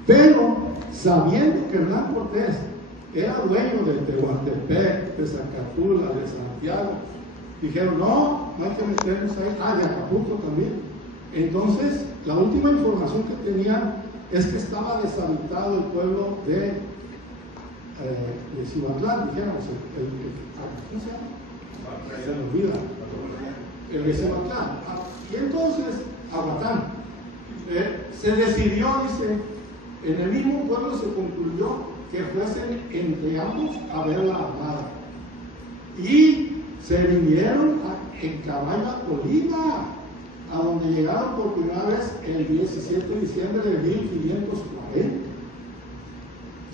Pero, sabiendo que Hernán Cortés era dueño de Tehuantepec, de Zacatula, de Santiago, dijeron: no hay que meternos ahí, de Acapulco también. Entonces, la última información que tenían es que estaba deshabitado el pueblo de Cihuatlán, dijéramos, ¿cómo se llama? Se me olvida. El de Cihuatlán. Y entonces, Aguatán. Se decidió, dice, en el mismo pueblo se concluyó que fuesen entre ambos a ver la armada. Y se vinieron en caballo a Colima, a donde llegaron por primera vez el 17 de diciembre de 1540.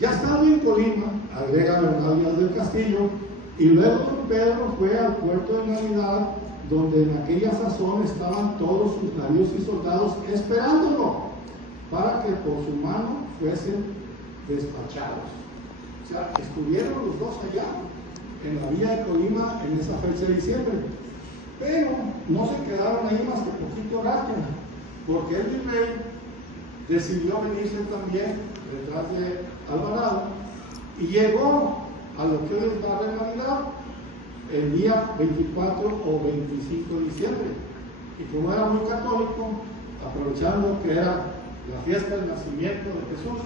Ya estaba en Colima, agrega Bernal Díaz del Castillo, y luego don Pedro fue al puerto de Navidad, donde en aquella sazón estaban todos sus navíos y soldados esperándolo. para que por su mano fuesen despachados. O sea, estuvieron los dos allá, en la villa de Colima, en esa fecha de diciembre. Pero no se quedaron ahí más que poquito rato, porque el virrey decidió venirse también detrás de Alvarado y llegó a lo que hoy es Barrio Navidad el día 24 o 25 de diciembre. Y como era muy católico, aprovechando que era la fiesta del nacimiento de Jesús,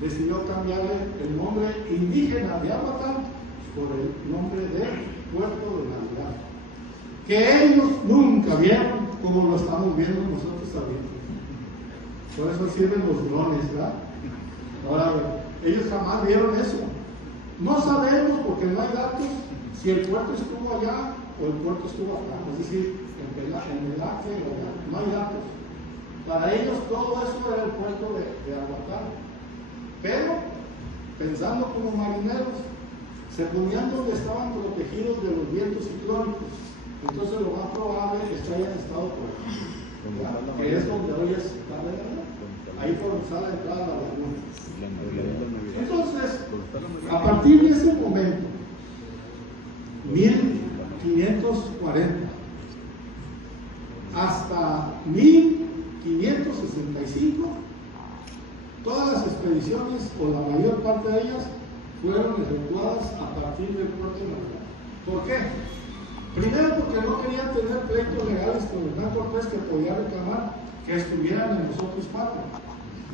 decidió cambiarle el nombre indígena de Aguatán por el nombre de Puerto de Navidad, que ellos nunca vieron como lo estamos viendo nosotros ahorita. Por eso sirven los drones, ¿verdad? Ahora, ellos jamás vieron eso. No sabemos, porque no hay datos, si el puerto estuvo allá o el puerto estuvo acá, es decir, en el Aque o allá, no hay datos. Para ellos todo eso era el puerto de Aguatán. Pero, pensando como marineros, se ponían donde estaban protegidos de los vientos ciclónicos. Entonces lo más probable es que hayan estado por aquí, que es donde hoy es ahí por donde sale la entrada a la laguna. Entonces, a partir de ese momento, 1540 hasta 1565, todas las expediciones, o la mayor parte de ellas, fueron efectuadas a partir del puerto de Navidad. ¿Por qué? Primero, porque no querían tener pleitos legales con Hernán Cortés que podía reclamar que estuvieran en los otros cuatro.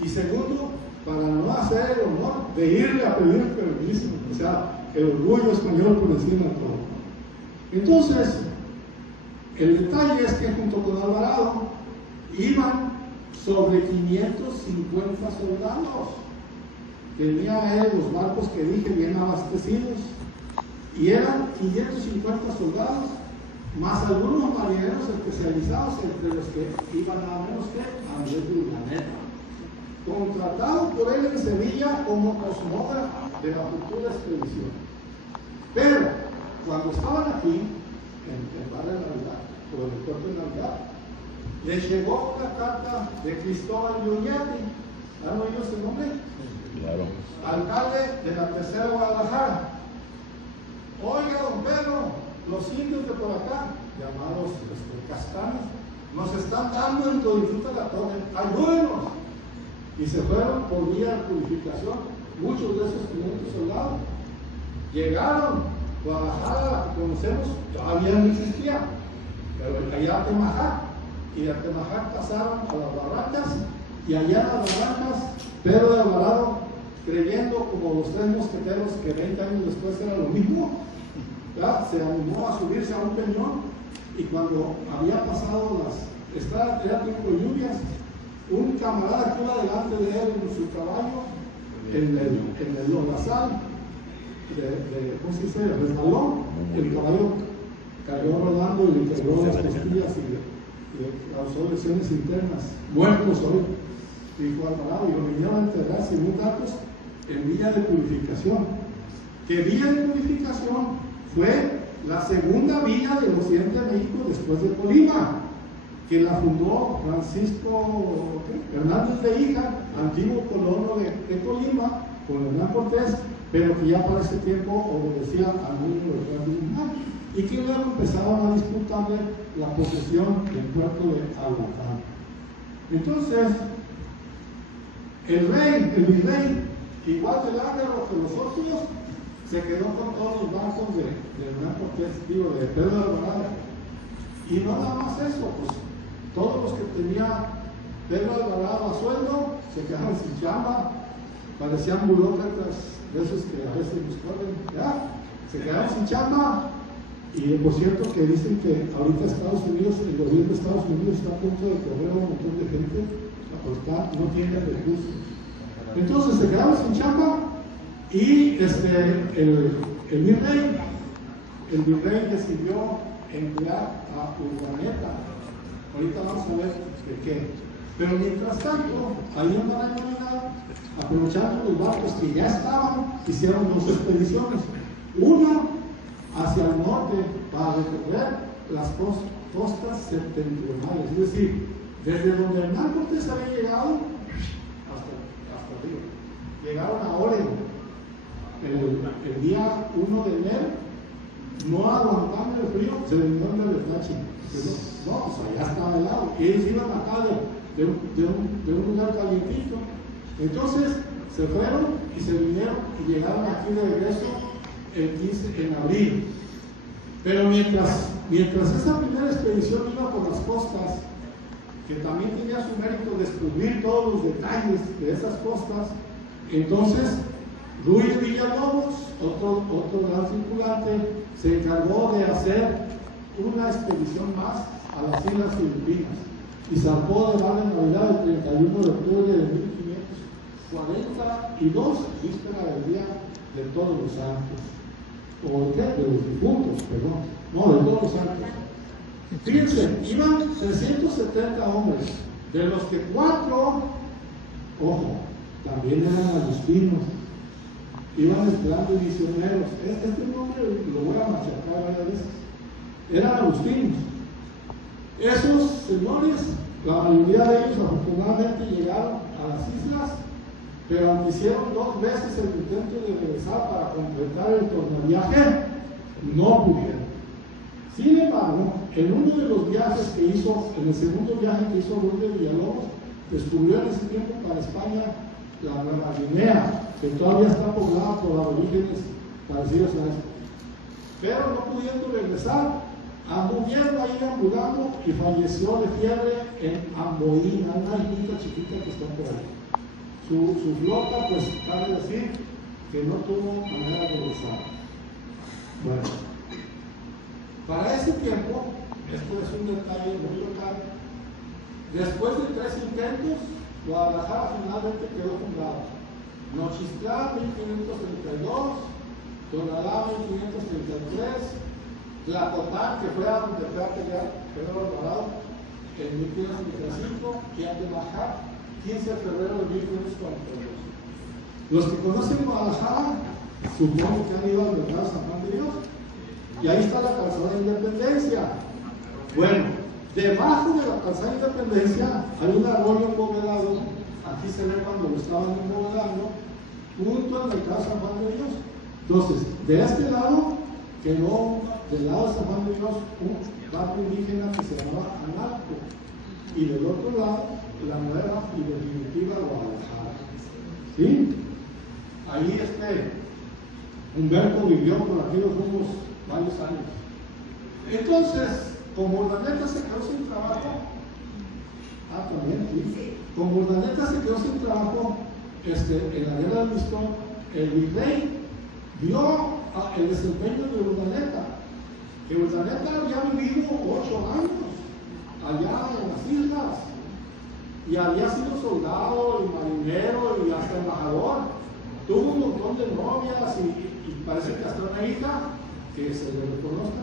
Y segundo, para no hacer el honor de irle a pedir permiso, o sea, el orgullo español por encima de todo. Entonces, el detalle es que junto con Alvarado iban sobre 550 soldados. Tenía él los barcos que dije bien abastecidos, y eran 550 soldados, más algunos marineros especializados, entre los que iban nada menos que Andrés de Urdaneta, contratado por él en Sevilla como cosmógrafo de la futura expedición. Pero cuando estaban aquí, en el Barrio de Navidad, o en el puerto de Navidad, les llegó una carta de Cristóbal Yuñati. ¿Han oído ese nombre? Claro. Alcalde de la tercera Guadalajara. Oiga, don Pedro, los indios de por acá, llamados castanos, nos están dando en toditita la torre, ayúdenos. Y se fueron por vía de purificación muchos de esos 500 soldados. Llegaron, Guadalajara, la que conocemos, todavía no existía, pero allá a Temajac, y de Temajac pasaron a las Barrancas, y allá en las Barrancas, Pedro de Alvarado, creyendo como los tres mosqueteros que 20 años después era lo mismo, ¿verdad? Se animó a subirse a un peñón, y cuando había pasado era tiempo de lluvias, un camarada que iba delante de él en su caballo, en el lodazal, ¿cómo se dice? Resbaló, el caballo cayó rodando y le quebró las costillas y le causó lesiones internas, muertos hoy. Dijo Alvarado, y lo vinieron a enterrar según datos en Villa de Purificación. Que Villa de Purificación fue la segunda villa del occidente de México después de Colima, que la fundó Francisco Hernández de Hija, antiguo colono de Colima, con Hernán Cortés, pero que ya para ese tiempo obedecía al mundo de Hernán, y que luego empezaron a disputarle la posesión del puerto de Aguatán. Entonces, el virrey, igual de Lázaro que los otros, se quedó con todos los barcos de Hernán Cortés, de Pedro de Alvarado. Y no nada más eso, pues todos los que tenía Pedro de Alvarado a sueldo se quedaron sin chamba, parecían burócratas de esos que a veces nos corren, ¿ya? Se quedaron sin chamba. Y por cierto que dicen que ahorita Estados Unidos, el gobierno de Estados Unidos está a punto de correr a un montón de gente, porque no tiene recursos. Entonces se quedaron sin chamba, y el virrey decidió emplear a Urdaneta. Ahorita vamos a ver de qué. Pero mientras tanto, ahí en Navidad, aprovechando los barcos que ya estaban, hicieron dos expediciones. Una hacia el norte para recorrer las costas septentrionales, es decir, desde donde Hernán Cortés había llegado frío. Llegaron a Oregon el día 1 de enero, no aguantando el frío, se vinieron de Flachi. No, pues allá estaba helado. Y ellos iban acá de un lugar calientito. Entonces se fueron y se vinieron y llegaron aquí de regreso en abril. Pero mientras esa primera expedición iba por las costas, que también tenía su mérito descubrir todos los detalles de esas costas, entonces Ruiz Villalobos, otro gran circulante, se encargó de hacer una expedición más a las Islas Filipinas y zarpó de Navidad el 31 de octubre de 1542, víspera del Día de Todos los Santos. ¿O qué? De los difuntos, perdón. No, de Todos los Santos. Fíjense, iban 370 hombres, de los que 4, ojo, también eran agustinos. Iban esperando misioneros. Este nombre lo voy a machacar varias veces. Eran agustinos. Esos señores, la mayoría de ellos afortunadamente llegaron a las islas, pero aunque hicieron 2 veces el intento de regresar para completar el tornaviaje, no pudieron. Sin embargo, en uno de los viajes que hizo, en el segundo viaje que hizo Ruiz de Villalobos, descubrió en ese tiempo para España la Nueva Guinea, que todavía está poblada por aborígenes parecidos a esto. Pero no pudiendo regresar, muriendo ahí ambulando y falleció de fiebre en Amboína, una islita chiquita que está por ahí. Su flota, pues cabe decir que no tuvo manera de regresar. Bueno, para ese tiempo, esto es un detalle muy local, después de 3 intentos, Guadalajara finalmente quedó fundada. Nochistlán 1532, Tonalá 1533, Tlacotán, que fue a donde fue a pelear Pedro Alvarado en 1535, y Atemajac 15 de febrero de 1542. Los que conocen Guadalajara supongo que han ido al mercado San Juan de Dios, y ahí está la calzada de Independencia. Bueno, debajo de la calzada de Independencia hay un arroyo embovedado. Aquí se ve cuando lo estaban embovedando, junto al mercado San Juan de Dios. Entonces, de este lado quedó, del lado de San Juan de Dios, un barco indígena que se llamaba Analco, y del otro lado, la nueva y definitiva Guadalajara. ¿Sí? Ahí Humberto vivió por aquellos unos varios años. Entonces, como Urdaneta se quedó sin trabajo, también, sí. Como Urdaneta se quedó sin trabajo en la guerra del Mistón, el virrey vio el desempeño de Urdaneta, que Urdaneta había vivido 8 años allá en las islas y había sido soldado y marinero y hasta embajador. Tuvo un montón de novias y parece que hasta una hija que se le reconozca,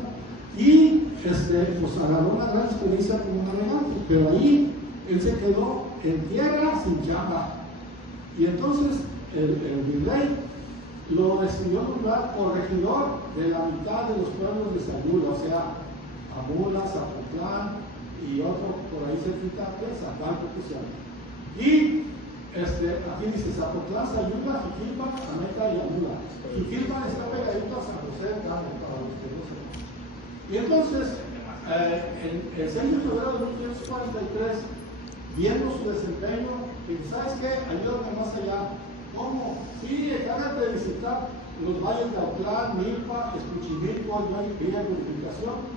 y pues agarró una gran experiencia como navegante, pero ahí él se quedó en tierra sin chamba. Y entonces el virrey lo decidió nombrar corregidor de la mitad de los pueblos de Sayula, o sea, Amula, Zapotlán y otro por ahí cerquita, que es Zapalco, que se llama. Y aquí dice Zapotlán, Sayula, Jiquilpan, Ameca y Amula. Jiquilpan está pegadito a San José de Cabo, para los que no sepan. Y entonces, el 6 de febrero de 1543, viendo su desempeño, dijo, ¿sabes qué? Ayúdame más allá. ¿Cómo? Sí, cállate de visitar los valles de Autlán, Milpa, Escuchimilco, Villa Purificación,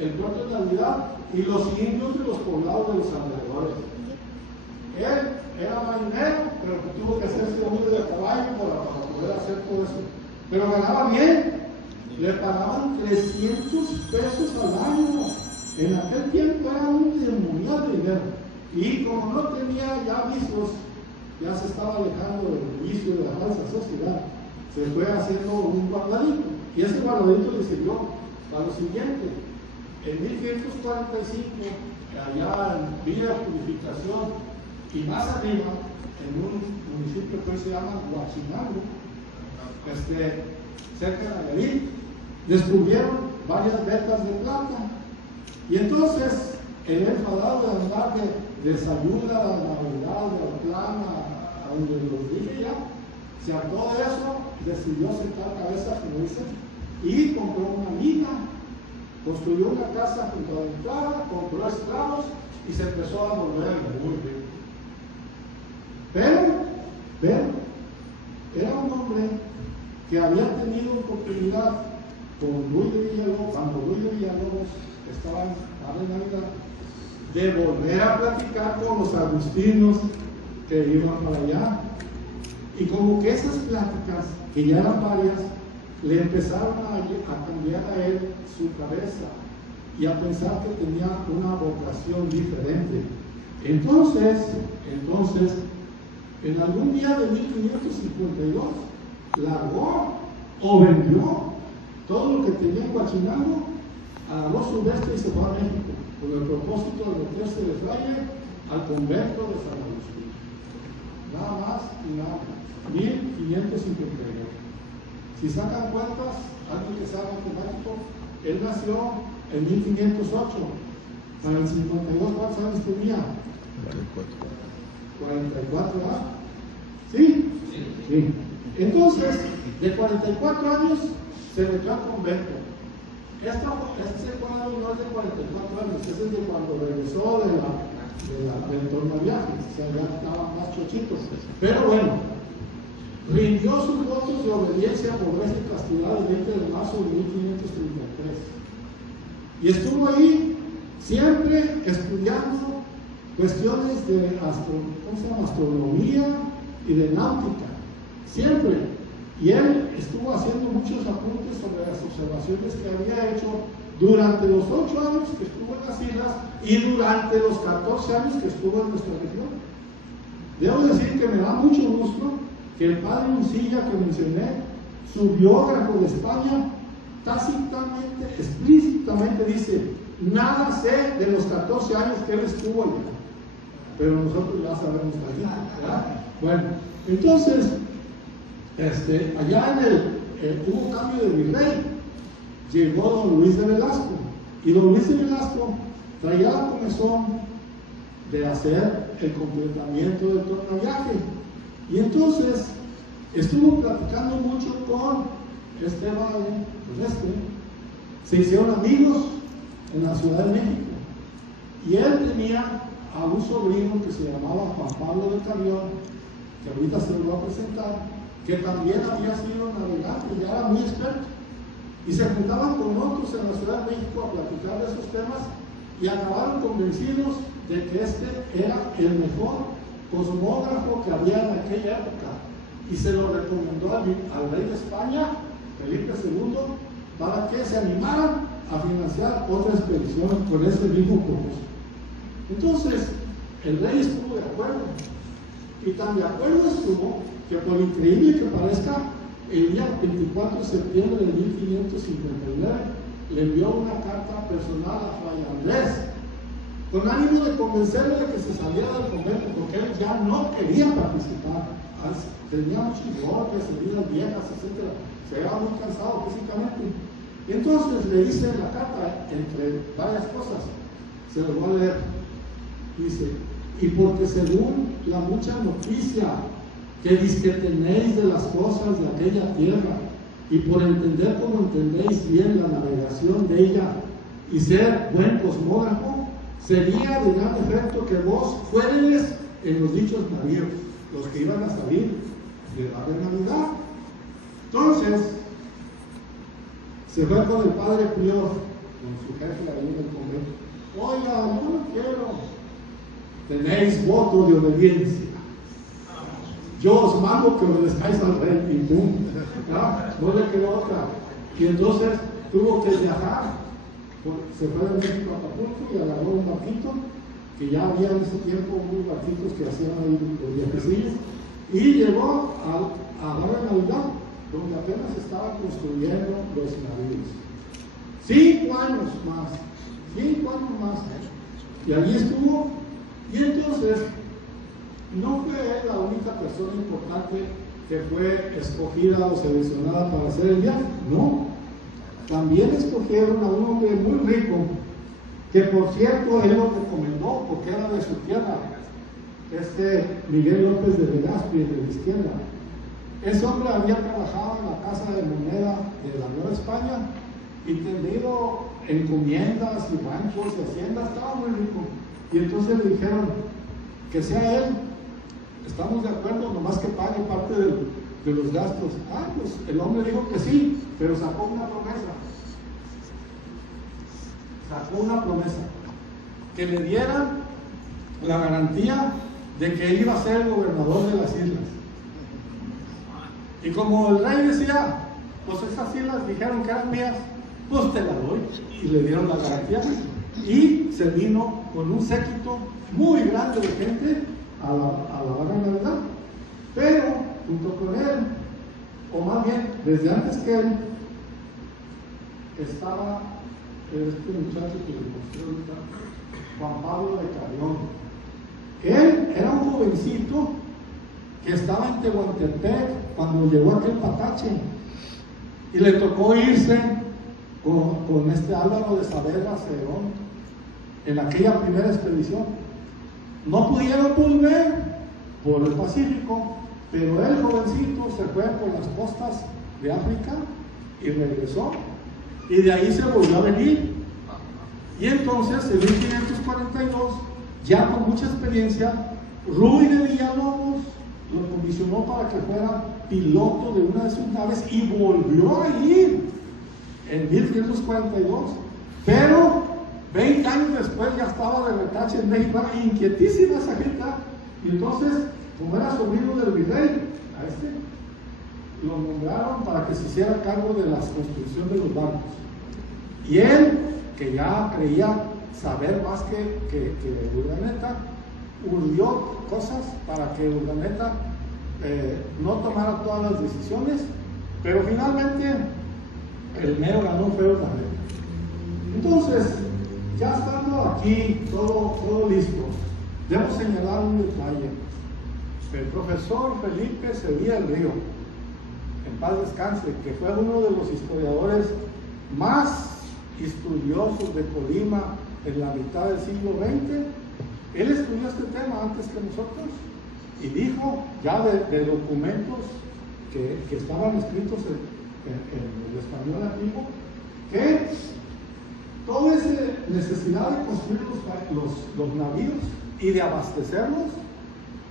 el puerto de Navidad y los indios de los poblados de los alrededores. Él era marinero, pero tuvo que hacerse hombre de caballo para poder hacer todo eso. Pero ganaba bien. Le pagaban 300 pesos al año. En aquel tiempo era un demonial de dinero. Y como no tenía ya vicios, ya se estaba alejando del vicio de la falsa sociedad, se fue haciendo un guardadito. Y ese guardadito le sirvió para lo siguiente. En 1545, allá en Villa Purificación y más arriba, en un municipio que hoy se llama Huachinango, cerca de Nayarit, descubrieron varias vetas de plata. Y entonces, el enfadado de andar de Sayula, de Navidad, de Autlán, a a donde los dije ya, se hartó de eso, decidió sentar cabeza, como dicen, y compró una mina, construyó una casa junto a la entrada, compró esclavos y se empezó a volver muy rico. Pero, era un hombre que había tenido oportunidad con Luis de Villalobos, cuando Luis de Villalobos estaba en la Navidad, de volver a platicar con los agustinos que iban para allá. Y como que esas pláticas, que ya eran varias, le empezaron a cambiar a él su cabeza y a pensar que tenía una vocación diferente. Entonces, en algún día de 1552, largó o vendió todo lo que tenía en Huachinango, agarró su bestia y se fue a México, con el propósito de meterse de fraile al convento de San Agustín. Nada más y nada menos. 1552. Si sacan cuentas, alguien que sabe matemático, él nació en 1508. Para el 52, ¿cuántos años tenía? 44, ¿verdad? ¿Sí? Sí. Entonces, de 44 años se metió al convento. Este cuadro no es de 44 años, ese es de cuando regresó del tornaviaje, o sea, ya estaba más chochitos. Pero bueno, rindió sus votos de obediencia, pobreza y castidad el 20 de marzo de 1533. Y estuvo ahí siempre estudiando cuestiones de astronomía y de náutica. Siempre. Y él estuvo haciendo muchos apuntes sobre las observaciones que había hecho durante los 8 años que estuvo en las islas y durante los 14 años que estuvo en nuestra región. Debo decir que me da mucho gusto que el padre Uncilla que mencioné, su biógrafo de España, tácitamente, explícitamente dice: nada sé de los 14 años que él estuvo allá, pero nosotros ya sabemos allá, ¿verdad? Bueno, entonces, allá hubo cambio de virrey, llegó don Luis de Velasco, y don Luis de Velasco traía la comezón de hacer el completamiento del tornaviaje. Y entonces estuvo platicando mucho con Esteban, se hicieron amigos en la Ciudad de México. Y él tenía a un sobrino que se llamaba Juan Pablo de Carrión, que ahorita se lo voy a presentar, que también había sido navegante, ya era muy experto. Y se juntaban con otros en la Ciudad de México a platicar de esos temas y acabaron convencidos de que este era el mejor cosmógrafo que había en aquella época, y se lo recomendó al rey de España, Felipe II, para que se animaran a financiar otra expedición con ese mismo propósito. Entonces, el rey estuvo de acuerdo, y tan de acuerdo estuvo que, por increíble que parezca, el día 24 de septiembre de 1559 le envió una carta personal a Fray Andrés, con ánimo de convencerle de que se saliera del convento, porque él ya no quería participar. Tenía muchos golpes, heridas viejas, etc. Se veía muy cansado físicamente. Y entonces le dice en la carta, entre varias cosas, se lo voy a leer. Dice: y porque según la mucha noticia que dizque tenéis de las cosas de aquella tierra, y por entender como entendéis bien la navegación de ella, y ser buen cosmógrafo, sería de gran efecto que vos fueredes en los dichos navíos, los que iban a salir de la Navidad. Entonces, se fue con el padre Prior, con su jefe ahí en el convento. Oiga, yo no quiero. Tenéis voto de obediencia. Yo os mando que obedezcáis al rey, y pum. No le quedó otra. Y entonces tuvo que viajar. Se fue de México a Acapulco y agarró un barquito, que ya había en ese tiempo unos barquitos que hacían ahí los viajecillos, y llegó a la Navidad, donde apenas estaban construyendo los navíos. 5 años más, 5 años más, y allí estuvo. Y entonces no fue él la única persona importante que fue escogida o seleccionada para hacer el viaje, no. También escogieron a un hombre muy rico, que por cierto él lo recomendó porque era de su tierra, Miguel López de Legazpi, de la izquierda. Ese hombre había trabajado en la Casa de Moneda de la Nueva España y tenido encomiendas y ranchos y haciendas, estaba muy rico. Y entonces le dijeron que sea él, estamos de acuerdo, nomás que pague parte de los gastos. Pues el hombre dijo que sí, pero sacó una promesa. Que le dieran la garantía de que él iba a ser el gobernador de las islas. Y como el rey decía, pues esas islas dijeron que eran mías, pues te la doy. Y le dieron la garantía. Y se vino con un séquito muy grande de gente a la vaga Navidad. Pero junto con él, o más bien desde antes que él, estaba este muchacho que le mostré ahorita, Juan Pablo de Carrión. Él era un jovencito que estaba en Tehuantepec cuando llegó aquel patache y le tocó irse con Álvaro de Saavedra Cerón en aquella primera expedición. No pudieron volver por el Pacífico, pero el jovencito se fue por las costas de África y regresó, y de ahí se volvió a venir. Y entonces en 1542, ya con mucha experiencia, Ruy de Villalobos lo comisionó para que fuera piloto de una de sus naves y volvió a ir en 1542, pero 20 años después ya estaba de retache en México, inquietísima esa gente. Y entonces, como era sobrino del virrey, lo nombraron para que se hiciera cargo de la construcción de los barcos. Y él, que ya creía saber más que Urdaneta, urdió cosas para que Urdaneta no tomara todas las decisiones, pero finalmente el mero ganó fue Urdaneta. Entonces, ya estando aquí, todo listo, debo señalar un detalle. El profesor Felipe Sevilla del Río, en paz descanse, que fue uno de los historiadores más estudiosos de Colima en la mitad del siglo XX, él estudió este tema antes que nosotros y dijo ya de documentos que estaban escritos en el español antiguo, que toda esa necesidad de construir los navíos y de abastecerlos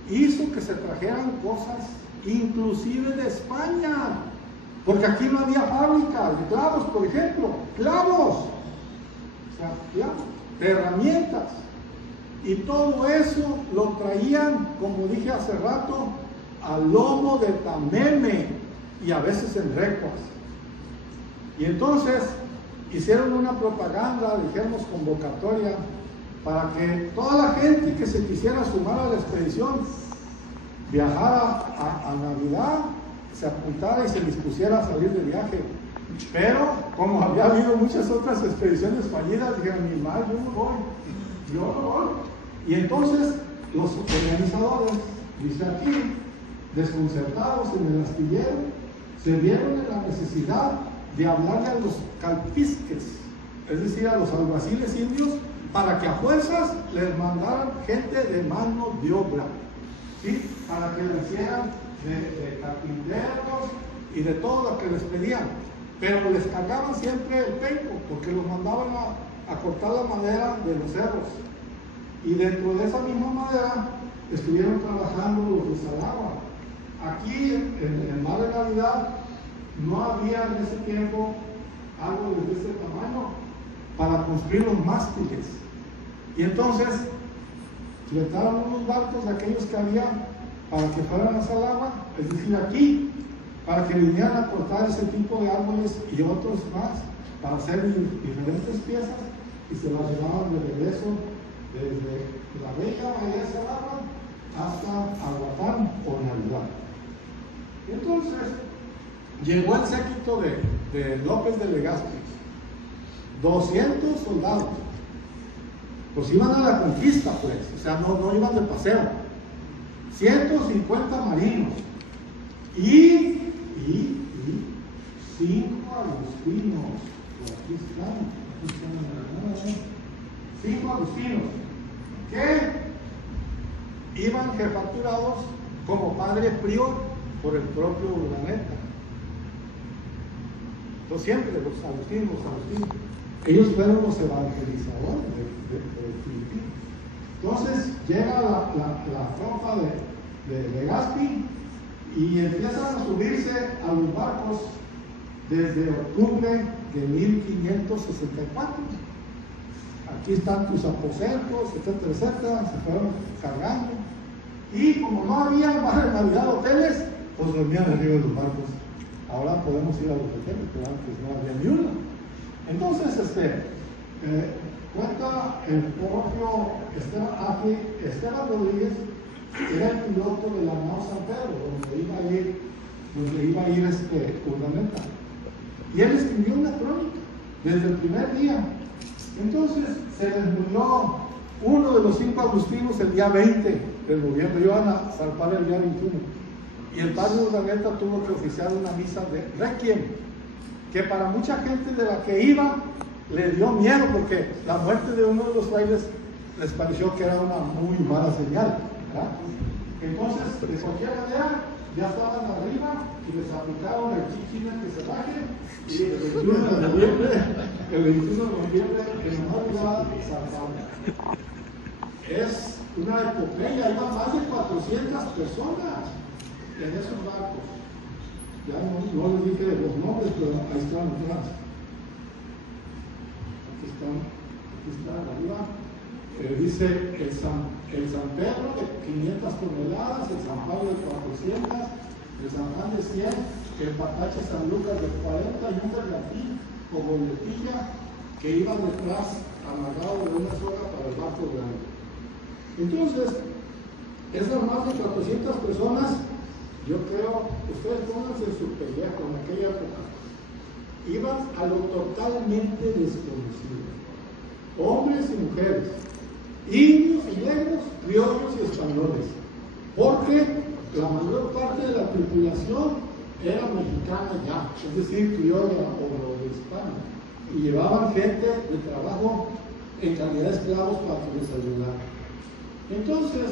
hizo que se trajeran cosas inclusive de España, porque aquí no había fábrica de clavos, por ejemplo, clavos de herramientas, y todo eso lo traían, como dije hace rato, al lomo de Tameme y a veces en recuas. Y entonces hicieron una propaganda, dijimos convocatoria, para que toda la gente que se quisiera sumar a la expedición viajara a Navidad, se apuntara y se dispusiera a salir de viaje. Pero como había habido muchas otras expediciones fallidas, dijeron, ni mal, yo no voy. Y entonces los organizadores, dice aquí, desconcertados en el astillero, se vieron en la necesidad de hablarle a los calpisques, es decir, a los alguaciles indios, para que a fuerzas les mandaran gente de mano de obra, ¿sí? Para que le hicieran de carpinteros y de todo lo que les pedían, pero les cargaban siempre el peco, porque los mandaban a cortar la madera de los cerros, y dentro de esa misma madera estuvieron trabajando los de Salagua. Aquí en el mar de Navidad no había en ese tiempo árboles de ese tamaño para construir los mástiles, y entonces fletaron unos barcos de aquellos que había para que fueran a Salagua, es decir, aquí, para que vinieran a cortar ese tipo de árboles y otros más, para hacer diferentes piezas, y se las llevaban de regreso desde la bella bahía de Salagua hasta Aguatán o Navidad. Entonces llegó el séquito de López de Legazpi, 200 soldados, pues iban a la conquista, pues, o sea, no iban de paseo, 150 marinos y 5 agustinos, aquí están, 5 agustinos, que iban jefaturados como padre prior por el propio Urdaneta. Entonces siempre los agustinos, ellos fueron los evangelizadores de Filipinas. Entonces llega la tropa de Legazpi y empiezan a subirse a los barcos desde octubre de 1564. Aquí están tus aposentos, etcétera, etcétera, se fueron cargando. Y como no había más de Navidad hoteles, pues dormían arriba de los barcos. Ahora podemos ir a los hoteles, pero antes no había ni uno. Entonces, cuenta el propio Esteban Rodríguez, que era el piloto de la nao San Pedro, donde iba a ir Urdaneta. Y él escribió una crónica desde el primer día. Entonces se les murió uno de los 5 agustinos el día 20 de noviembre, iban a zarpar el día 21. Y el padre Urdaneta tuvo que oficiar una misa de requiem, que para mucha gente de la que iba le dio miedo, porque la muerte de uno de los frailes les pareció que era una muy mala señal, ¿verdad? Entonces, de cualquier manera, ya estaban arriba y les aplicaron el chichina que se baje, y el 21 de noviembre, en la madrugada, zarparon. Es una epopeya, iban más de 400 personas en esos barcos. Ya no les dije los nombres, pero ahí están atrás. Aquí están arriba. Dice el San Pedro de 500 toneladas, el San Pablo de 400, el San Juan de 100, el Patache San Lucas de 40 y un bergantín o boletilla que iba detrás amarrado de una soga para el barco grande. Entonces, esas más de 400 personas, yo creo, ustedes pónganse en su pelea con aquella época, iban a lo totalmente desconocido, hombres y mujeres, indios y negros, criollos y españoles, porque la mayor parte de la tripulación era mexicana ya, es decir, criolla o de España, y llevaban gente de trabajo en calidad de esclavos para que les ayudaran. Entonces,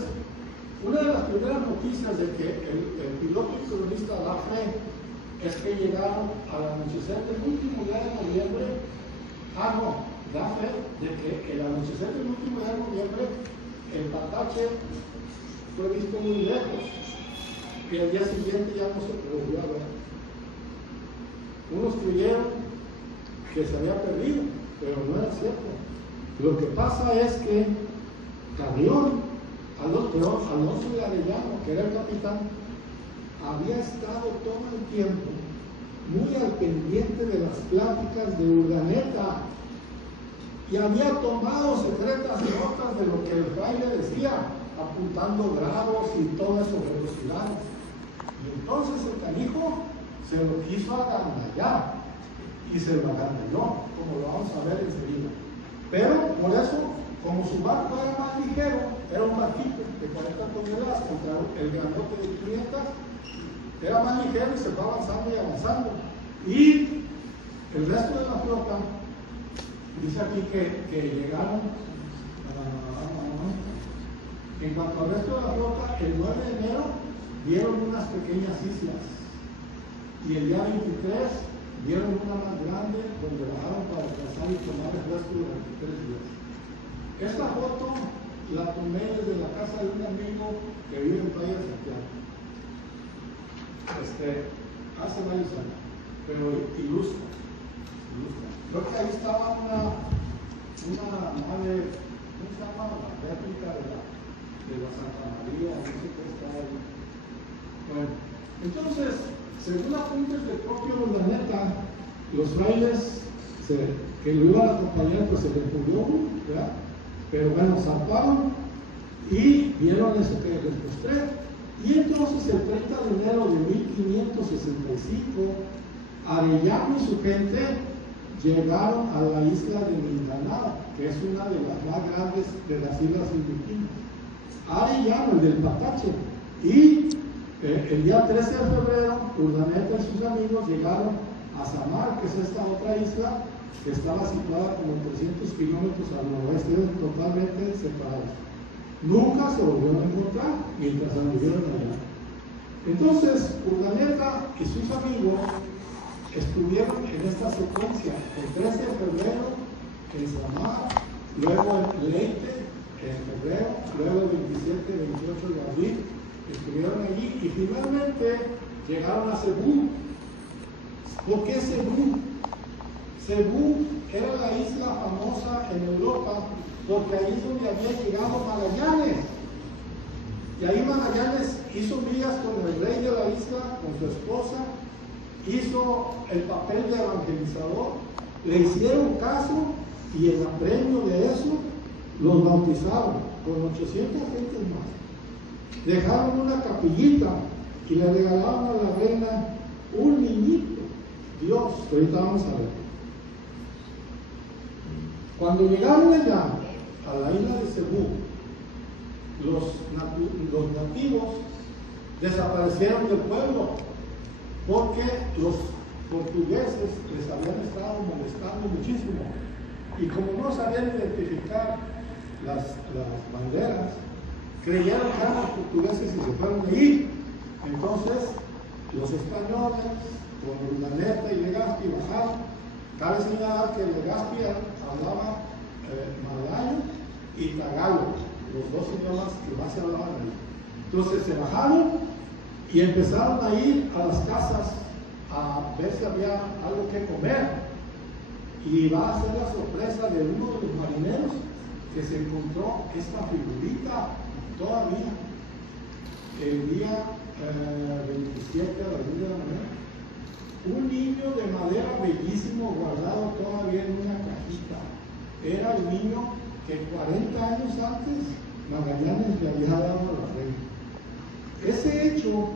una de las primeras noticias de que el piloto y cronista da fe es que llegaron al anochecer del último día de noviembre. Da fe de que el anochecer del último día de noviembre el Patache fue visto muy lejos y al día siguiente ya no se volvió a ver. Unos creyeron que se había perdido, pero no era cierto. Lo que pasa es que Carrión, Alonso de Arellano, que era el capitán, había estado todo el tiempo muy al pendiente de las pláticas de Urdaneta y había tomado secretas notas de lo que el fraile decía, apuntando grados y todo eso de los ciudadanos. Y entonces el canijo se lo quiso agandallar y se lo agandalló, como lo vamos a ver enseguida. Pero por eso, como su barco era más ligero, era un barquito de 40 toneladas contra el grandote de 500, era más ligero y se fue avanzando y avanzando. Y el resto de la flota, dice aquí que llegaron, en cuanto al resto de la flota, el 9 de enero vieron unas pequeñas islas y el día 23 vieron una más grande donde bajaron para descansar y tomar refresco durante 3 días. Esta foto la tomé desde la casa de un amigo que vive en Playa de Santiago. Hace varios años, pero ilustra. Creo que ahí estaba una nave, ¿cómo se llama? La réplica de la Santa María, no sé qué está ahí. Bueno, entonces, según apuntes del propio Urdaneta, los frailes que lo iban a acompañar, pues se les murió, ¿verdad? Pero bueno, zarparon y vieron eso que les mostré. Y entonces el 30 de enero de 1565, Arellano y su gente llegaron a la isla de Mindanao, que es una de las más grandes de las islas filipinas. Arellano, el del Patache. Y el día 13 de febrero, Urdaneta y sus amigos llegaron a Samar, que es esta otra isla, que estaba situada como 300 kilómetros al noroeste, totalmente separados. Nunca se volvieron a encontrar mientras anduvieron allá. Entonces, Urdaneta y sus amigos estuvieron en esta secuencia, el 13 de febrero en Samar, luego en Leyte, en febrero, luego el 27 y 28 de abril, estuvieron allí y finalmente llegaron a Cebú. ¿Por qué Cebú? Cebú era la isla famosa en Europa porque ahí es donde había llegado Magallanes. Y ahí Magallanes hizo migas con el rey de la isla, con su esposa, hizo el papel de evangelizador, le hicieron caso y en apremio de eso los bautizaron con 800 gentes más. Dejaron una capillita y le regalaron a la reina un niñito, Dios, que ahorita vamos a ver. Cuando llegaron allá a la isla de Cebú, los nativos desaparecieron del pueblo porque los portugueses les habían estado molestando muchísimo y como no sabían identificar las banderas, creyeron que eran los portugueses y se fueron de ahí. Entonces los españoles con Urdaneta y Legazpi bajaron. Cabe señalar que Legazpi hablaba malayo y tagalo, los dos idiomas que más se hablaban ahí. Entonces se bajaron y empezaron a ir a las casas a ver si había algo que comer. Y va a ser la sorpresa de uno de los marineros que se encontró esta figurita todavía el día 27 de abril de la mañana. Un niño de madera bellísimo guardado todavía en una cajita. Era el niño que 40 años antes Magallanes le había dado a la reina. Ese hecho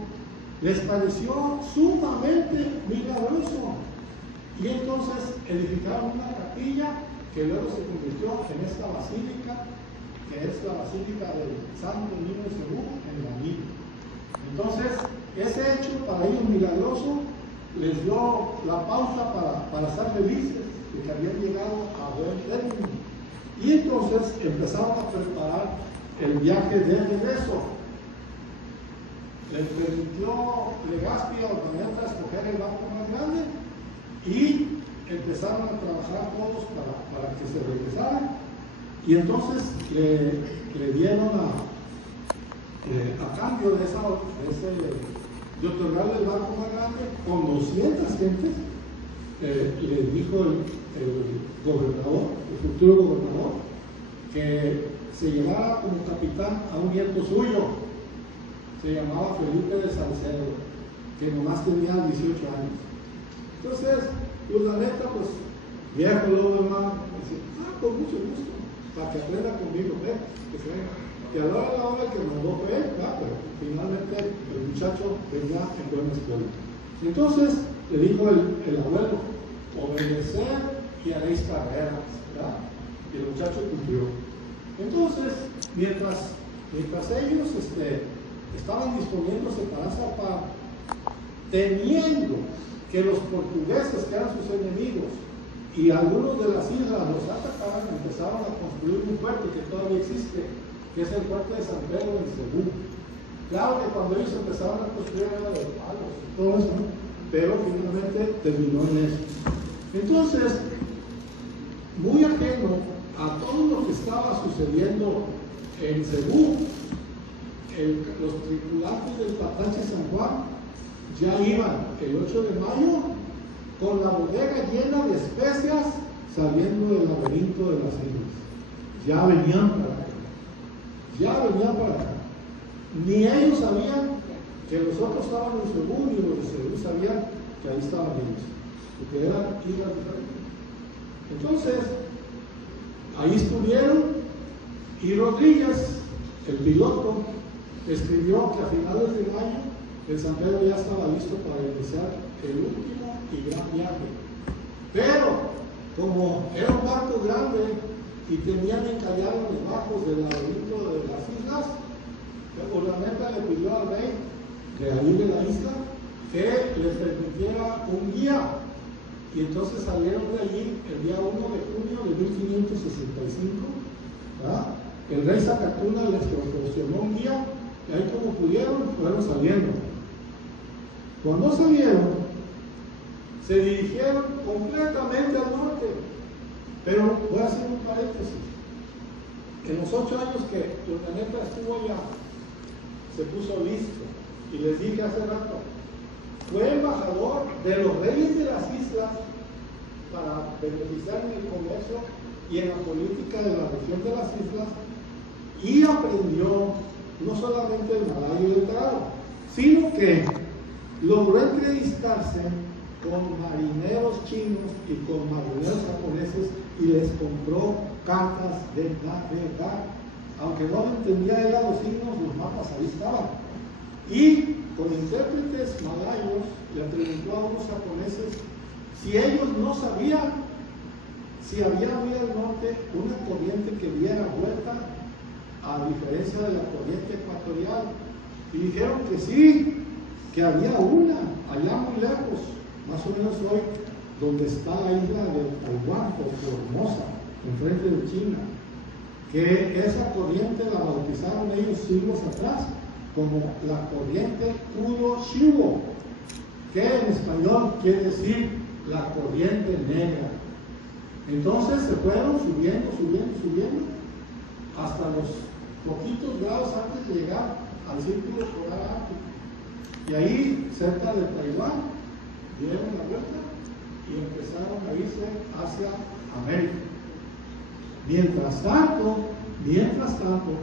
les pareció sumamente milagroso y entonces edificaron una capilla que luego se convirtió en esta basílica, que es la basílica del Santo Niño de Cebú en la Nina. Entonces ese hecho para ellos milagroso les dio la pausa para estar felices de que habían llegado a buen término. Y entonces empezaron a preparar el viaje de regreso. Les permitió Legazpi a Urdaneta escoger el barco más grande y empezaron a trabajar todos para que se regresaran. Y entonces le dieron a cambio de otorgarle el barco más grande con 200 gentes, le dijo el gobernador, el futuro gobernador, que se llevara como capitán a un nieto suyo, se llamaba Felipe de Salcedo, que nomás tenía 18 años. Entonces, Urdaneta, pues, viejo luego hermano, dice, con mucho gusto, para que aprenda conmigo, que se venga. Y a la hora que mandó fue él, pero finalmente el muchacho venía en buena escuela. Entonces, le dijo el abuelo, obedecer y haréis carreras, ¿verdad? Y el muchacho cumplió. Entonces, mientras ellos estaban disponiéndose para zarpar, temiendo que los portugueses, que eran sus enemigos, y algunos de las islas los atacaran, empezaron a construir un fuerte que todavía existe, que es el fuerte de San Pedro en Cebú. Claro que cuando ellos empezaron a construir era de palos y todo eso, ¿no? Pero finalmente terminó en eso. Entonces, muy ajeno a todo lo que estaba sucediendo en Cebú, los tripulantes del Patache San Juan ya iban el 8 de mayo con la bodega llena de especias saliendo del laberinto de las islas. Ya venían para acá. Ni ellos sabían que los otros estaban en Cebú, ni los de Cebú sabían que ahí estaban ellos, porque eran islas diferentes. Entonces, ahí estuvieron y Rodríguez, el piloto, escribió que a finales de mayo el San Pedro ya estaba listo para iniciar el último y gran viaje. Pero, como era un barco grande y tenían encallado los bajos del laberinto de las islas, Urdaneta le pidió al rey de ahí de la isla que les permitiera un guía. Y entonces salieron de allí el día 1 de junio de 1565, ¿verdad? el rey Zacatuna les proporcionó un guía, y ahí como pudieron, fueron saliendo. Cuando salieron, se dirigieron completamente al norte. Pero voy a hacer un paréntesis. En los 8 años que Urdaneta estuvo allá, se puso listo. Y les dije hace rato, fue embajador de los reyes de las islas para beneficiar en el comercio y en la política de la región de las islas, y aprendió no solamente el malayo y el tarao, sino que logró entrevistarse con marineros chinos y con marineros japoneses y les compró cartas de navegar. Aunque no entendía él los signos, los mapas ahí estaban. Y con intérpretes malayos le preguntó a unos japoneses si ellos no sabían si había muy al norte una corriente que diera vuelta, a diferencia de la corriente ecuatorial. Y dijeron que sí, que había una allá muy lejos, más o menos hoy, donde está la isla de Taiwán o Formosa, enfrente de China, que esa corriente la bautizaron ellos siglos atrás como la corriente Kudo-Shiwo, que en español quiere decir la corriente negra. Entonces se fueron subiendo hasta los poquitos grados antes de llegar al círculo polar ártico. Y ahí, cerca de Taiwán, dieron la vuelta y empezaron a irse hacia América. Mientras tanto,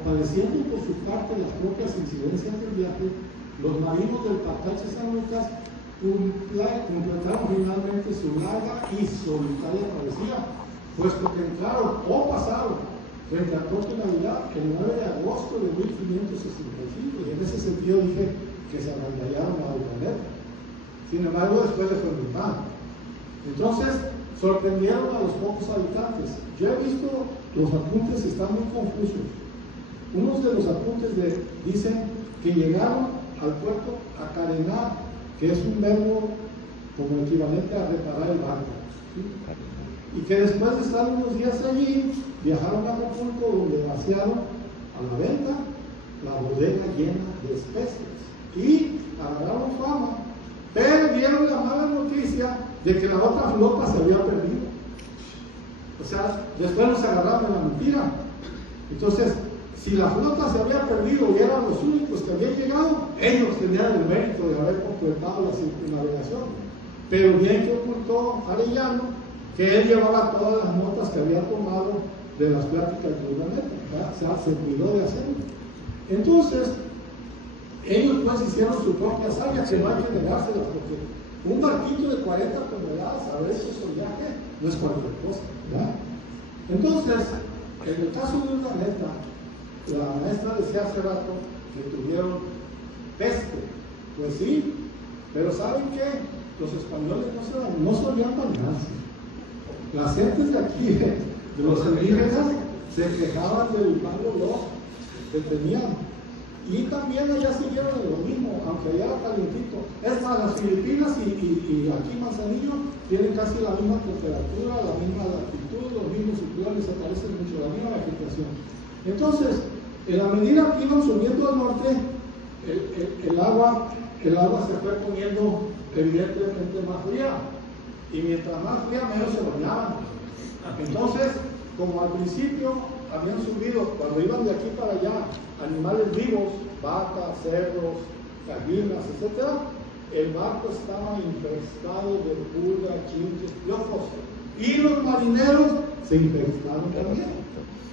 padeciendo por su parte las propias incidencias del viaje, los marinos del Pacache San Lucas completaron finalmente su larga y solitaria travesía, puesto que entraron o pasaron frente al Puerto de Navidad el 9 de agosto de 1565, y en ese sentido dije que se agandallaron a Urdaneta. Sin embargo, después le fue muy mal. Entonces, sorprendieron a los pocos habitantes. Yo he visto los apuntes, están muy confusos. Unos de los apuntes dicen que llegaron al puerto a carenar, que es un verbo como equivalente a reparar el barco, ¿sí? Y que después de estar unos días allí, viajaron a Acapulco, donde vaciaron a la venta la bodega llena de especies y agarraron fama, pero dieron la mala noticia de que la otra flota se había perdido. O sea, después nos agarraron en la mentira. Entonces, si la flota se había perdido y eran los únicos que habían llegado, ellos tenían el mérito de haber completado la circunnavegación. Pero bien que ocultó Arellano que él llevaba todas las notas que había tomado de las pláticas de Urdaneta, o sea, se cuidó de hacerlo. Entonces, ellos pues hicieron su propia hazaña, que no hay que negárselas, porque un barquito de 40 toneladas a veces su viaje no es cualquier cosa, ¿verdad? Entonces, en el caso de Urdaneta, la maestra decía hace rato que tuvieron peste. Pues sí, pero ¿saben qué? Los españoles no solían bañarse. Las gentes de aquí, de los indígenas, se quejaban del mal olor que tenían. Y también allá siguieron lo mismo, aunque allá era calientito. Es más, las Filipinas y aquí Manzanillo tienen casi la misma temperatura, la misma latitud, los mismos ciclones, se parecen mucho, la misma vegetación. Entonces, en la medida que iban subiendo al norte, el agua se fue poniendo evidentemente más fría. Y mientras más fría, menos se bañaban. Entonces, como al principio habían subido, cuando iban de aquí para allá, animales vivos, vacas, cerdos, gallinas, etc., el barco estaba infestado de pulgas, chinches, piojos. Y los marineros se infestaron también.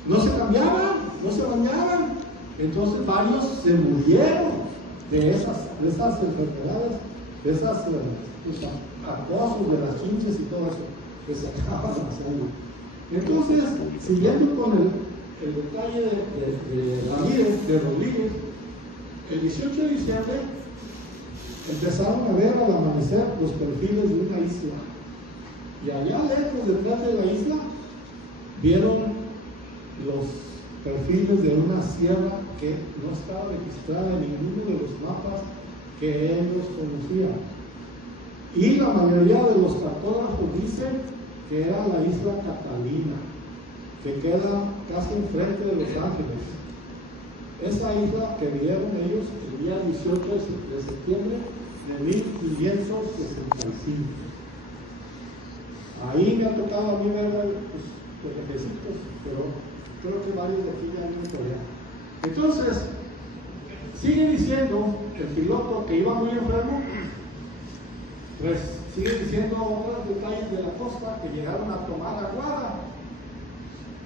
No se cambiaban, no se bañaban. Entonces varios se murieron de esas enfermedades, de esas acosos de las chinches y todo eso que se acaban haciendo. Entonces, siguiendo con el detalle de Rodríguez, el 18 de diciembre empezaron a ver al amanecer los perfiles de una isla. Y allá lejos, detrás de la isla, vieron los perfiles de una sierra que no estaba registrada en ninguno de los mapas que ellos conocían. Y la mayoría de los cartógrafos dicen que era la isla Catalina, que queda casi enfrente de Los Ángeles. Esa isla que vieron ellos el día 18 de septiembre de 1565. Ahí me ha tocado a mí ver pues, los jefecitos, pero creo que varios de aquí ya han ido por allá. Entonces, sigue diciendo el piloto que iba muy enfermo, pues sigue diciendo otros detalles de la costa, que llegaron a tomar aguada.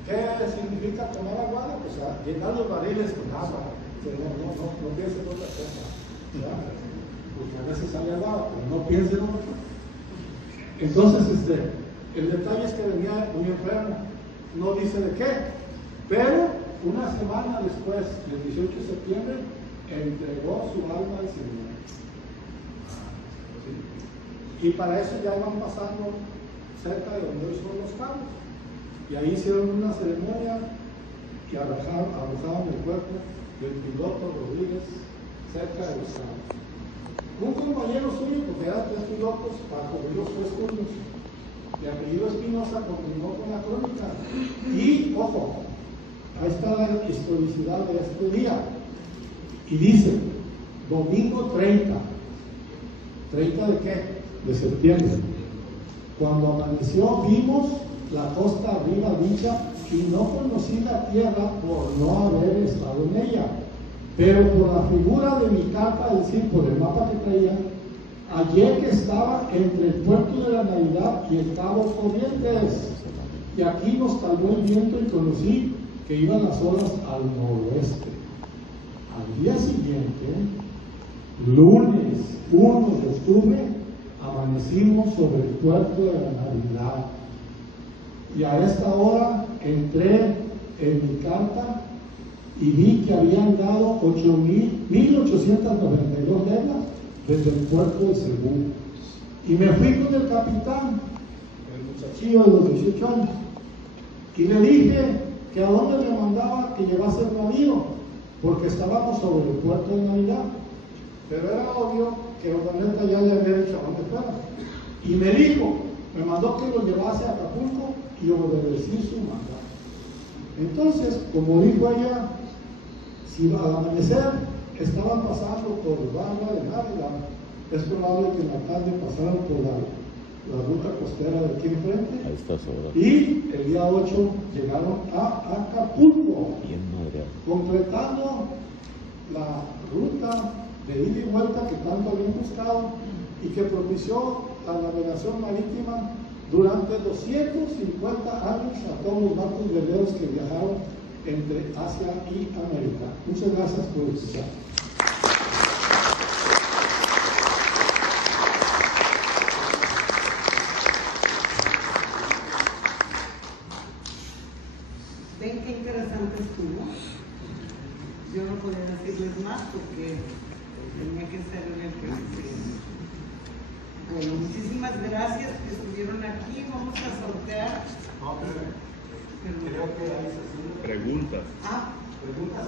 ¿Qué significa tomar aguada? Pues llenar los barriles con agua. No piensen en otra cosa, ¿verdad? Porque a veces sale aguada, pero no piensen en otra. Entonces, el detalle es que venía muy enfermo. No dice de qué, pero una semana después, el 18 de septiembre, entregó su alma al Señor. Y para eso ya iban pasando cerca de donde hoy son Los Cabos. Y ahí hicieron una ceremonia y arrojaron el cuerpo del piloto Rodríguez cerca de Los Cabos. Un compañero suyo, porque eran 3 pilotos, para cubrir los 3 turnos, de apellido Espinosa, continuó con la crónica. Y, ojo, ahí está la historicidad de este día. Y dice, domingo 30. ¿30 de qué? De septiembre. Cuando amaneció vimos la costa arriba dicha y no conocí la tierra por no haber estado en ella. Pero por la figura de mi carta, es decir, por el mapa que traía, hallé que estaba entre el puerto de la Navidad y el Cabo Corrientes. Y aquí nos calmó el viento y conocí que iban las olas al noroeste. Al día siguiente, lunes 1 de octubre, amanecimos sobre el puerto de la Navidad. Y a esta hora entré en mi carta y vi que habían dado 1,892 legras desde el puerto de Cebú. Y me fui con el capitán, el muchachillo de los 18 años, y le dije que a dónde me mandaba que llevase el navío, porque estábamos sobre el puerto de Navidad. Pero era obvio que Urdaneta ya le había dicho a dónde fuera. Y me dijo, me mandó que lo llevase a Acapulco y obedecí su mandato. Entonces, como dijo ella, si al amanecer estaban pasando por Barra de Maryland, es probable que en la tarde pasaran por la ruta costera de aquí enfrente. Y el día 8 llegaron a Acapulco, completando la ruta de ida y vuelta que tanto habían buscado y que propició la navegación marítima durante 250 años a todos los barcos veleros que viajaron entre Asia y América. Muchas gracias por escuchar. ¿Ven qué interesante estuvo? Yo no podía decirles más porque tenía que ser el que decía. Bueno, muchísimas gracias que estuvieron aquí. Vamos a sortear. Creo que hay preguntas. preguntas.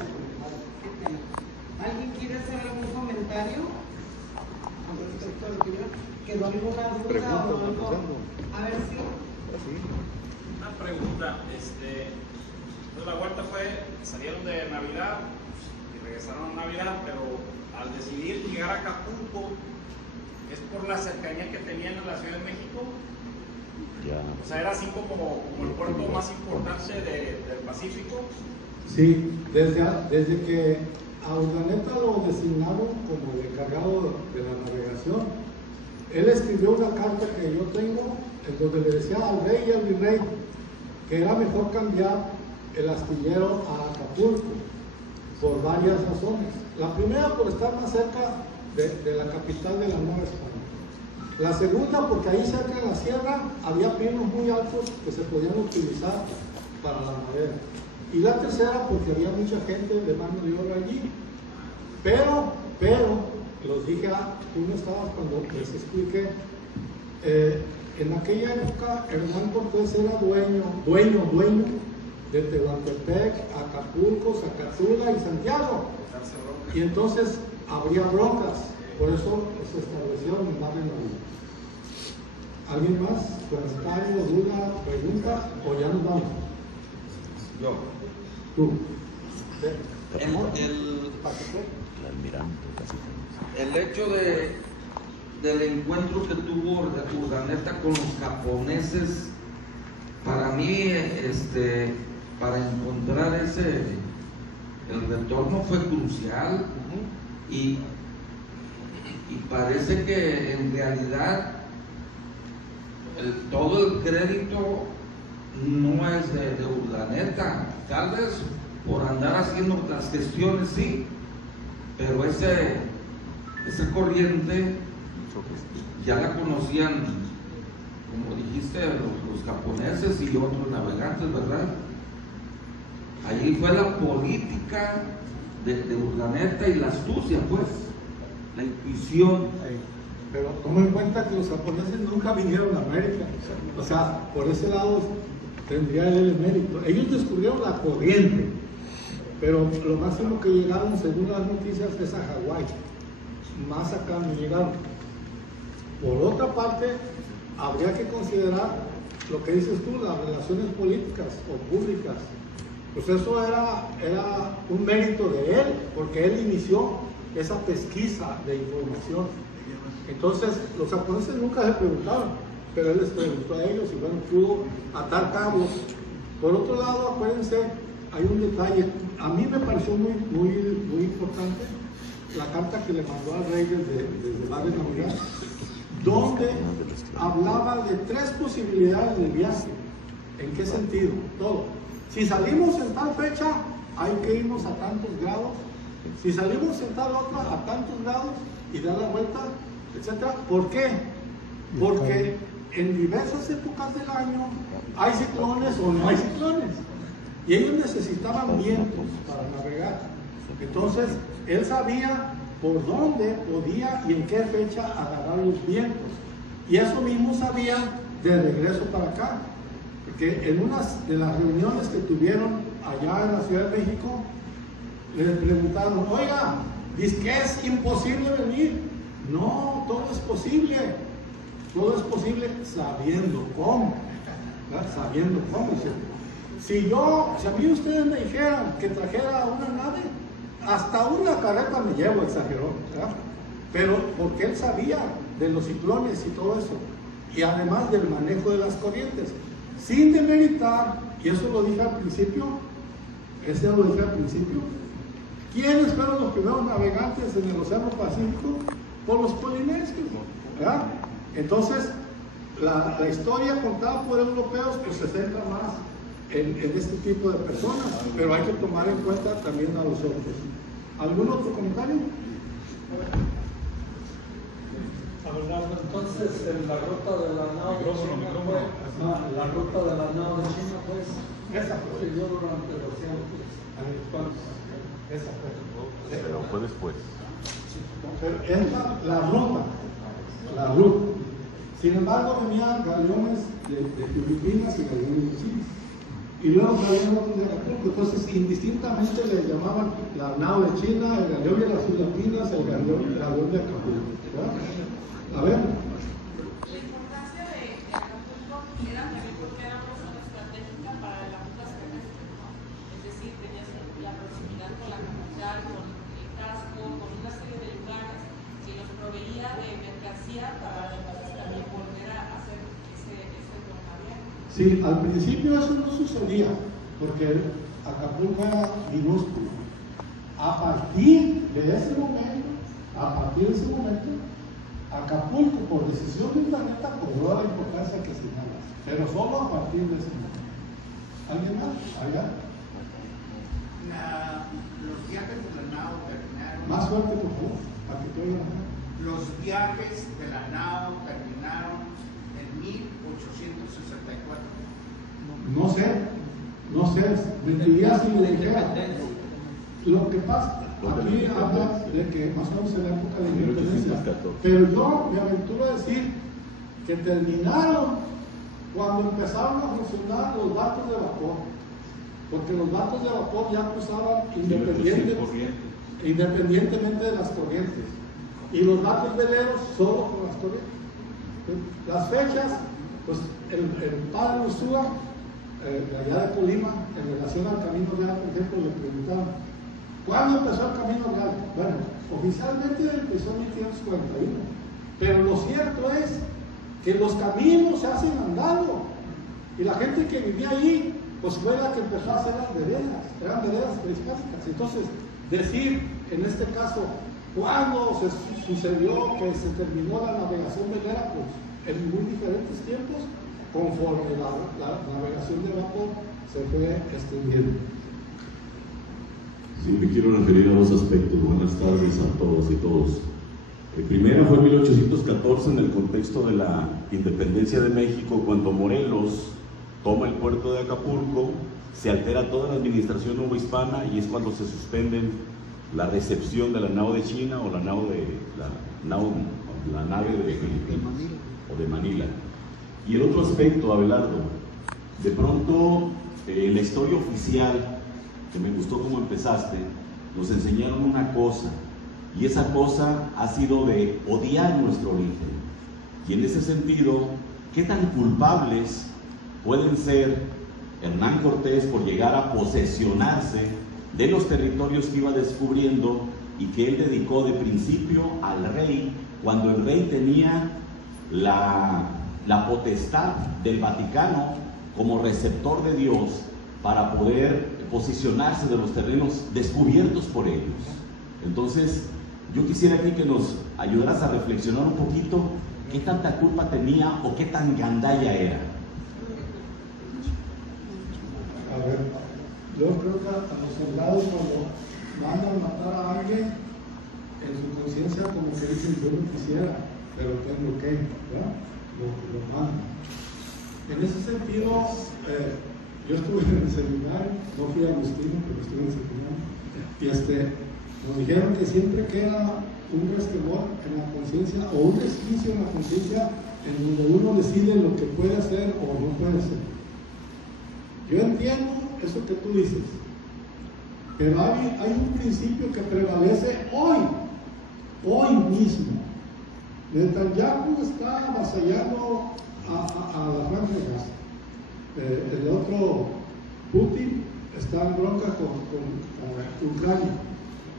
¿Alguien quiere hacer algún comentario al respecto de lo que yo? ¿Quedó alguna duda o algo? A ver si. Una pregunta, la vuelta fue, salieron de Navidad y regresaron a Navidad, pero al decidir llegar a Acapulco, ¿es por la cercanía que tenían a la Ciudad de México? Ya. O sea, era así como el puerto más importante del Pacífico. Sí, desde que a Urdaneta lo designaron como el encargado de la navegación, él escribió una carta que yo tengo en donde le decía al rey y al virrey que era mejor cambiar el astillero a Acapulco por varias razones. La primera, por estar más cerca de la capital de la Nueva España. La segunda, porque ahí cerca de la sierra había pinos muy altos que se podían utilizar para la madera. Y la tercera, porque había mucha gente de mano de obra allí. Pero, los dije, tú no estabas cuando les expliqué, en aquella época Hernán Cortés era dueño de Tehuantepec, Acapulco, Zacatula y Santiago. Y entonces habría broncas, por eso se estableció en Mar de Navidad. ¿Alguien más? ¿Comentario, duda, pregunta? ¿O ya nos vamos? Yo. Tú. El hecho del encuentro que tuvo Urdaneta con los japoneses, para mí, para encontrar el retorno fue crucial. Y parece que en realidad todo el crédito no es de Urdaneta, tal vez por andar haciendo las gestiones sí, pero esa corriente ya la conocían, como dijiste, los japoneses y otros navegantes, ¿verdad? Allí fue la política de Urdaneta y la astucia, pues, la intuición. Pero toma en cuenta que los japoneses nunca vinieron a América, o sea, por ese lado tendría él el mérito. Ellos descubrieron la corriente, pero lo máximo que llegaron, según las noticias, es a Hawái. Más acá no llegaron. Por otra parte, habría que considerar lo que dices tú, las relaciones políticas o públicas. Pues eso era un mérito de él, porque él inició esa pesquisa de información. Entonces, los japoneses nunca se preguntaban, pero él les preguntó a ellos y bueno, pudo atar cabos. Por otro lado, acuérdense, hay un detalle, a mí me pareció muy importante la carta que le mandó al rey desde Padre Navidad, donde hablaba de 3 posibilidades de viaje. ¿En qué sentido? Todo. Si salimos en tal fecha, hay que irnos a tantos grados. Si salimos en tal otra, a tantos grados y dar la vuelta, etc. ¿Por qué? Porque en diversas épocas del año hay ciclones o no hay ciclones. Y ellos necesitaban vientos para navegar. Entonces, él sabía por dónde podía y en qué fecha agarrar los vientos. Y eso mismo sabía de regreso para acá. Porque en una de las reuniones que tuvieron allá en la Ciudad de México, les preguntaron, oiga, ¿dice que es imposible venir? No, todo es posible. Todo es posible sabiendo cómo. ¿Verdad? Sabiendo cómo. Si a mí ustedes me dijeran que trajera una nave, hasta una carreta me llevo, exageró, ¿verdad? Pero porque él sabía de los ciclones y todo eso, y además del manejo de las corrientes, sin demeritar, y eso lo dije al principio, ¿quiénes fueron los primeros navegantes en el Océano Pacífico? Por los polinesios, ¿verdad? Entonces, la historia contada por europeos pues se centra más en este tipo de personas, pero hay que tomar en cuenta también a los otros. ¿Algún otro comentario? Entonces, en la ruta de la nao de China fue, la ruta de la nao de China pues, Esa fue. siguió durante 200 años. Esa fue. Pero fue después. Pero es la ruta. Sin embargo, venían galeones de Filipinas y galeones de Chile. Y luego salieron otros de Acapulco. Entonces, indistintamente le llamaban la nao de China, el galeón de las Filipinas, el galeón de Acapulco. ¿Verdad? A ver. La importancia de Acapulco era también porque era una zona estratégica para la ruta terrestre, ¿no? Es decir, tenías la proximidad con la capital, con el casco, con una serie de lugares que los proveía de mercancía para entonces también volver a hacer ese ferrocarril. Sí, al principio eso no sucedía, porque Acapulco era minúsculo. A partir de ese momento, Acapulco, por decisión de Urdaneta, cobró la importancia que señala, pero solo a partir de ese momento. ¿Alguien más? ¿Allá? Los viajes de la nao terminaron. Más fuerte, por favor, para que te oigan. Los viajes de la nao terminaron en 1864. No sé, mentiría si lo dijera. Lo que pasa, aquí habla de que más o menos en la época de la independencia, pero yo me aventuro a decir que terminaron cuando empezaron a funcionar los barcos de vapor, porque los barcos de vapor ya cruzaban independientemente de las corrientes, y los barcos veleros solo con las corrientes. Las fechas, pues el padre Ursúa de allá de Colima, en relación al Camino Real, por ejemplo, le preguntaron, ¿cuándo empezó el Camino Real? Bueno, oficialmente empezó en 1541, pero lo cierto es que los caminos se hacen andando, y la gente que vivía allí, pues fue la que empezó a hacer las veredas, eran veredas prehispánicas. Entonces, decir, en este caso, ¿cuándo se sucedió que se terminó la navegación velera? Pues en muy diferentes tiempos, conforme la navegación de vapor se fue extendiendo. Sí, me quiero referir a dos aspectos. Buenas tardes a todos y todos. El primero fue en 1814, en el contexto de la independencia de México, cuando Morelos toma el puerto de Acapulco, se altera toda la administración novohispana y es cuando se suspenden la recepción de la nao de China o la nave de Filipinas o de Manila. Y el otro aspecto, Abelardo, de pronto en la historia oficial, que me gustó cómo empezaste, nos enseñaron una cosa, y esa cosa ha sido de odiar nuestro origen. Y en ese sentido, ¿qué tan culpables pueden ser Hernán Cortés por llegar a posesionarse de los territorios que iba descubriendo y que él dedicó de principio al rey, cuando el rey tenía la potestad del Vaticano como receptor de Dios para poder posicionarse de los terrenos descubiertos por ellos? Entonces, yo quisiera aquí que nos ayudaras a reflexionar un poquito qué tanta culpa tenía o qué tan gandalla era. A ver, yo creo que a los soldados cuando mandan matar a alguien, en su conciencia como que dicen, yo no quisiera, pero tengo que, ¿verdad? Lo mandan. En ese sentido, yo estuve en el seminario, no fui agustino, pero estuve en el seminario, y nos dijeron que siempre queda un resquemor en la conciencia o un resquicio en la conciencia en donde uno decide lo que puede hacer o no puede hacer. Yo entiendo eso que tú dices, pero hay un principio que prevalece hoy mismo. Netanyahu está avasallando a la franja de Gaza. El otro, Putin, está en bronca con Ucrania.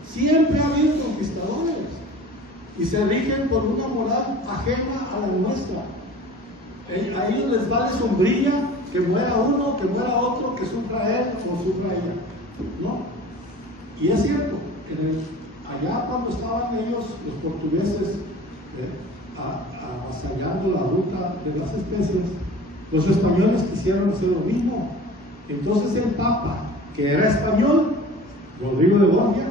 Siempre ha habido conquistadores y se rigen por una moral ajena a la nuestra. A ellos les vale sombrilla que muera uno, que muera otro, que sufra él o sufra ella, ¿no? Y es cierto, allá cuando estaban ellos, los portugueses, avasallando la ruta de las especies, los españoles quisieron hacer lo mismo. Entonces el Papa, que era español, Rodrigo de Borgia,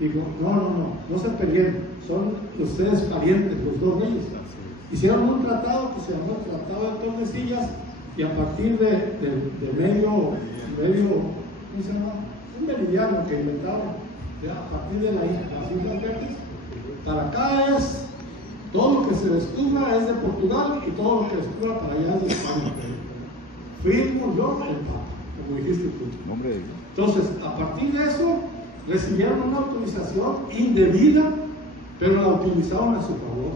dijo, no se peleen, son ustedes parientes, los dos reyes. Hicieron un tratado que se llamó el Tratado de Tordesillas, y a partir de medio, ¿cómo se llama? Un meridiano que inventaron, a partir de las Islas Verdes, para acá es, todo lo que se descubra es de Portugal y todo lo que descubra para allá es de España. Firmo yo el Papa, como dijiste tú. Entonces, a partir de eso, recibieron una autorización indebida, pero la utilizaron a su favor.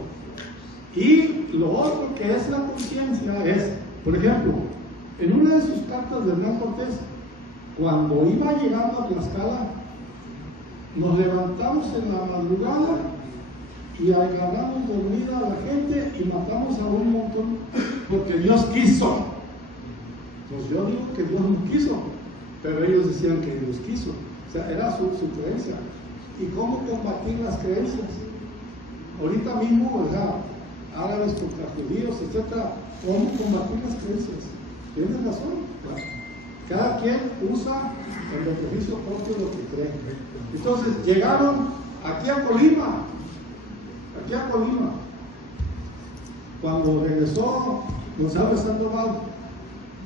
Y lo otro que es la conciencia es, por ejemplo, en una de sus cartas de Hernán Cortés, cuando iba llegando a Tlaxcala, nos levantamos en la madrugada y agarramos dormida a la gente y matamos a un montón porque Dios quiso. Pues yo digo que Dios no quiso, pero ellos decían que Dios quiso. O sea, era su creencia. ¿Y cómo combatir las creencias? Ahorita mismo, ¿verdad? Árabes contra judíos, etc. ¿Cómo combatir las creencias? Tienes razón. Cada quien usa en beneficio propio lo que cree. Entonces llegaron aquí a Colima. Cuando regresó Gonzalo Sandoval,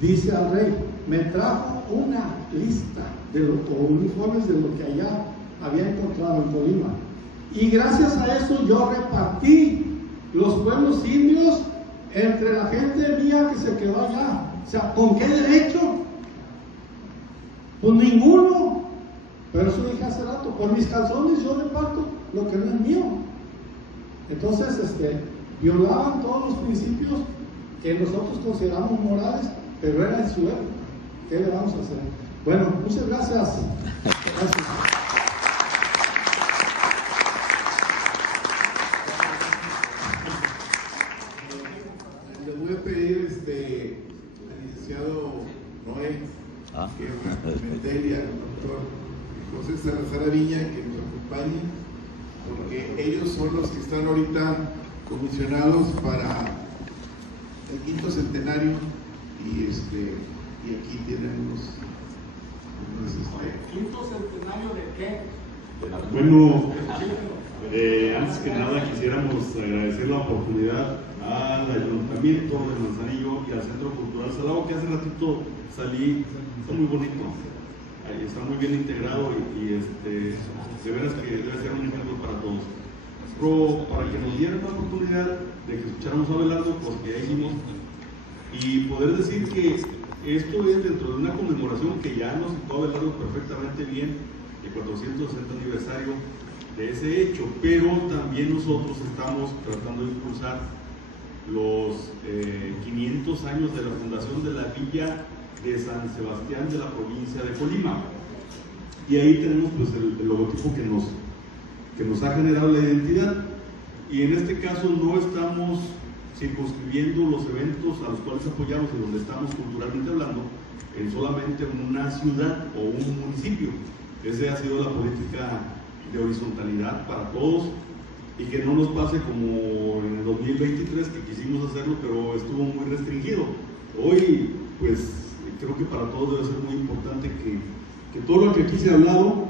dice al rey, me trajo una lista de uniformes de lo que allá había encontrado en Colima. Y gracias a eso yo repartí los pueblos indios entre la gente mía que se quedó allá. O sea, ¿con qué derecho? Pues ninguno. Pero eso dije hace rato, por mis calzones yo reparto lo que no es mío. Entonces, violaban todos los principios que nosotros consideramos morales pero era en su época. ¿Qué le vamos a hacer? Bueno, muchas gracias. Gracias. Le voy a pedir al licenciado Noé que Metel y al doctor José Salazar Viña que nos acompañen, porque ellos son los que están ahorita comisionados para el 5º centenario y aquí tienen unos ¿Quinto centenario de qué? Bueno, antes que nada quisiéramos agradecer la oportunidad al Ayuntamiento de Manzanillo y al Centro Cultural Salao, que hace ratito salí, está muy bonito, está muy bien integrado y de veras que debe ser un ejemplo para todos. Pero para que nos dieran la oportunidad de que escucháramos a Abelardo, porque ahí vimos, y poder decir que esto es dentro de una conmemoración que ya nos citó Abelardo perfectamente bien, el 460 aniversario de ese hecho, pero también nosotros estamos tratando de impulsar los 500 años de la fundación de la Villa de San Sebastián de la provincia de Colima. Y ahí tenemos pues el logotipo que nos ha generado la identidad. Y en este caso no estamos circunscribiendo los eventos a los cuales apoyamos y donde estamos culturalmente hablando en solamente una ciudad o un municipio. Esa ha sido la política de horizontalidad para todos y que no nos pase como en el 2023 que quisimos hacerlo pero estuvo muy restringido. Hoy pues creo que para todos debe ser muy importante que todo lo que aquí se ha hablado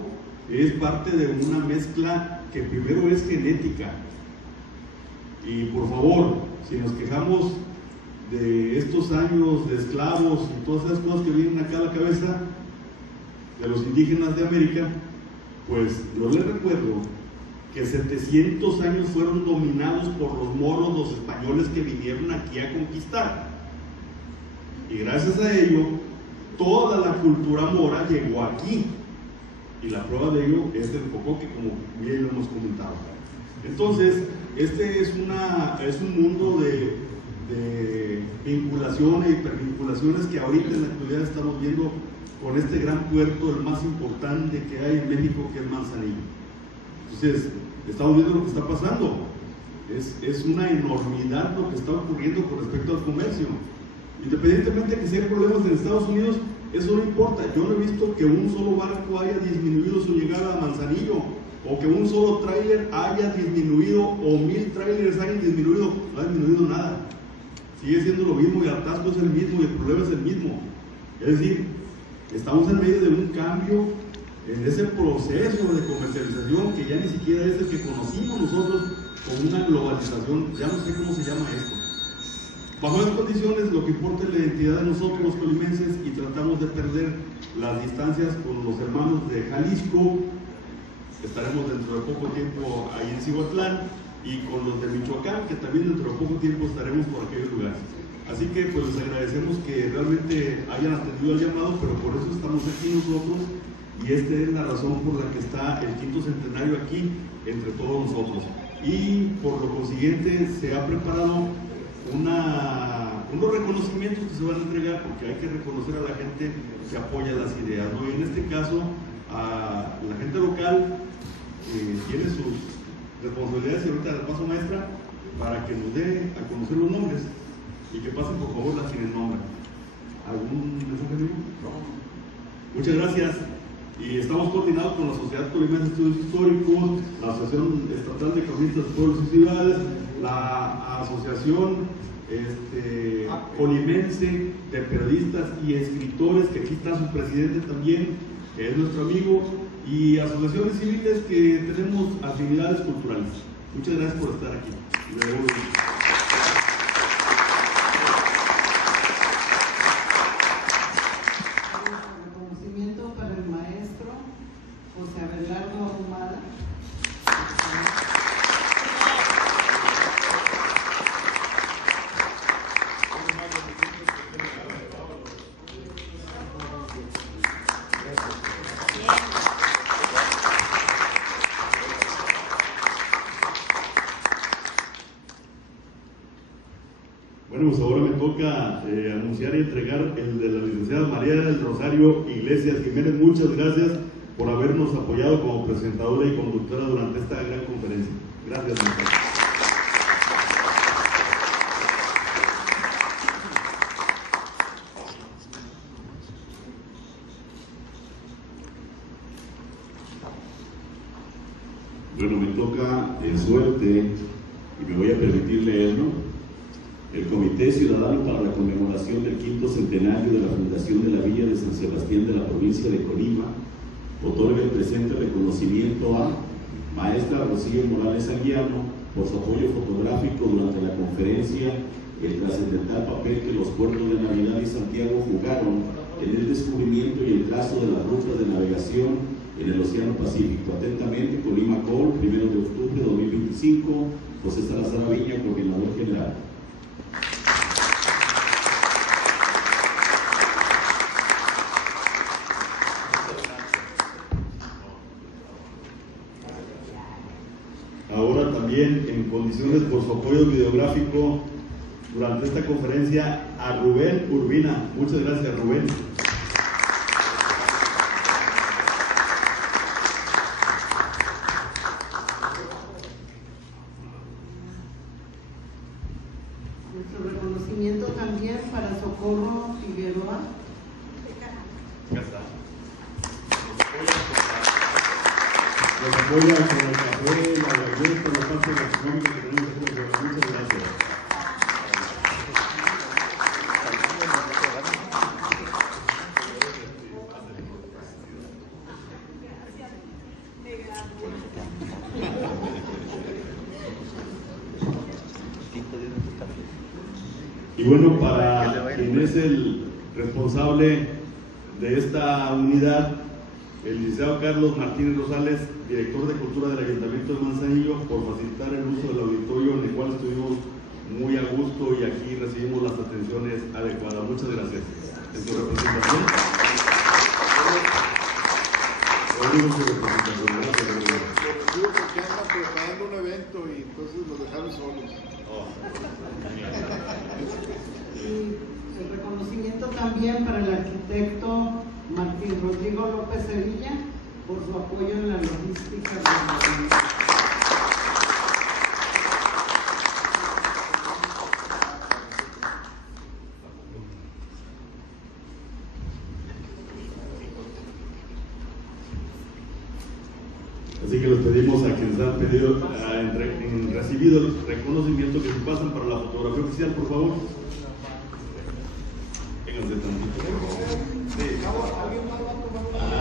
es parte de una mezcla que primero es genética. Y por favor, si nos quejamos de estos años de esclavos y todas esas cosas que vienen acá a la cabeza de los indígenas de América, pues yo les recuerdo que 700 años fueron dominados por los moros, los españoles que vinieron aquí a conquistar. Y gracias a ello, toda la cultura mora llegó aquí. Y la prueba de ello es el cocoque, como bien lo hemos comentado. Entonces, este es un mundo de vinculaciones y hipervinculaciones que ahorita en la actualidad estamos viendo con este gran puerto, el más importante que hay en México, que es Manzanillo. Entonces, estamos viendo lo que está pasando. Es una enormidad lo que está ocurriendo con respecto al comercio. Independientemente de que si hay problemas en Estados Unidos, eso no importa. Yo no he visto que un solo barco haya disminuido su llegada a Manzanillo, o que un solo tráiler haya disminuido, o 1000 tráilers hayan disminuido. No ha disminuido nada. Sigue siendo lo mismo y el atasco es el mismo y el problema es el mismo. Es decir, estamos en medio de un cambio en ese proceso de comercialización que ya ni siquiera es el que conocimos nosotros con una globalización. Ya no sé cómo se llama esto. Bajo esas condiciones, lo que importa es la identidad de nosotros los colimenses y tratamos de perder las distancias con los hermanos de Jalisco. Estaremos dentro de poco tiempo ahí en Cihuatlán, y con los de Michoacán, que también dentro de poco tiempo estaremos por aquellos lugares. Así que pues les agradecemos que realmente hayan atendido el llamado, pero por eso estamos aquí nosotros, y esta es la razón por la que está el 5º centenario aquí entre todos nosotros. Y por lo consiguiente se ha preparado unos reconocimientos que se van a entregar, porque hay que reconocer a la gente que apoya las ideas, ¿no? Y en este caso a la gente local tiene sus responsabilidades, y ahorita la paso maestra para que nos dé a conocer los nombres y que pasen por favor las quienes nombran. ¿Algún mensaje mío? No. Muchas gracias. Y estamos coordinados con la Sociedad Colimense de Estudios Históricos, la Asociación Estatal de Cronistas de Pueblos y Ciudades, la Asociación Colimense de Periodistas y Escritores, que aquí está su presidente también, que es nuestro amigo, y asociaciones civiles que tenemos afinidades culturales. Muchas gracias por estar aquí. Reconocimiento para el maestro José Abelardo Ahumada. Bueno, Bueno, pues ahora me toca anunciar y entregar el de la licenciada María del Rosario Iglesias Jiménez. Muchas gracias por habernos apoyado como presentadora y conductora durante esta gran conferencia. Gracias, maestra. Bueno, me toca en suerte y me voy a permitir leerlo. El Comité Ciudadano para la Conmemoración del 5º Centenario de la Fundación de la Villa de San Sebastián de la provincia de Colima otorga el presente reconocimiento a Maestra Rocío Morales Anguiano por su apoyo fotográfico durante la conferencia El trascendental papel que los puertos de Navidad y Santiago jugaron en el descubrimiento y el trazo de las rutas de navegación en el Océano Pacífico. Atentamente, Colima Col, 1 de octubre de 2025, José Salazar Viña, coordinador general. Ahora también en condiciones por su apoyo videográfico durante esta conferencia a Rubén Urbina. Muchas gracias, Rubén. Nuestro reconocimiento también para Socorro Figueroa. Ya está. Nos apoya con el café, la galleta, la parte gastronómica que tenemos aquí. Muchas gracias. Y bueno, para quien es el responsable de esta unidad, el licenciado Carlos Martínez Rosales, director de Cultura del Ayuntamiento de Manzanillo, por facilitar el uso del auditorio en el cual estuvimos muy a gusto y aquí recibimos las atenciones adecuadas. Muchas gracias. En su representación. Digo porque andan preparando un evento y entonces los dejaron solos. Y el reconocimiento también para el arquitecto Martín Rodrigo López Sevilla por su apoyo en la logística de la. Así que les pedimos a quienes han pedido, recibido el reconocimiento que se pasan para la fotografía oficial, por favor. Vénganse tantito, por favor. Sí.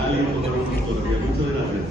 Alguien va a tomar una fotografía. Muchas gracias.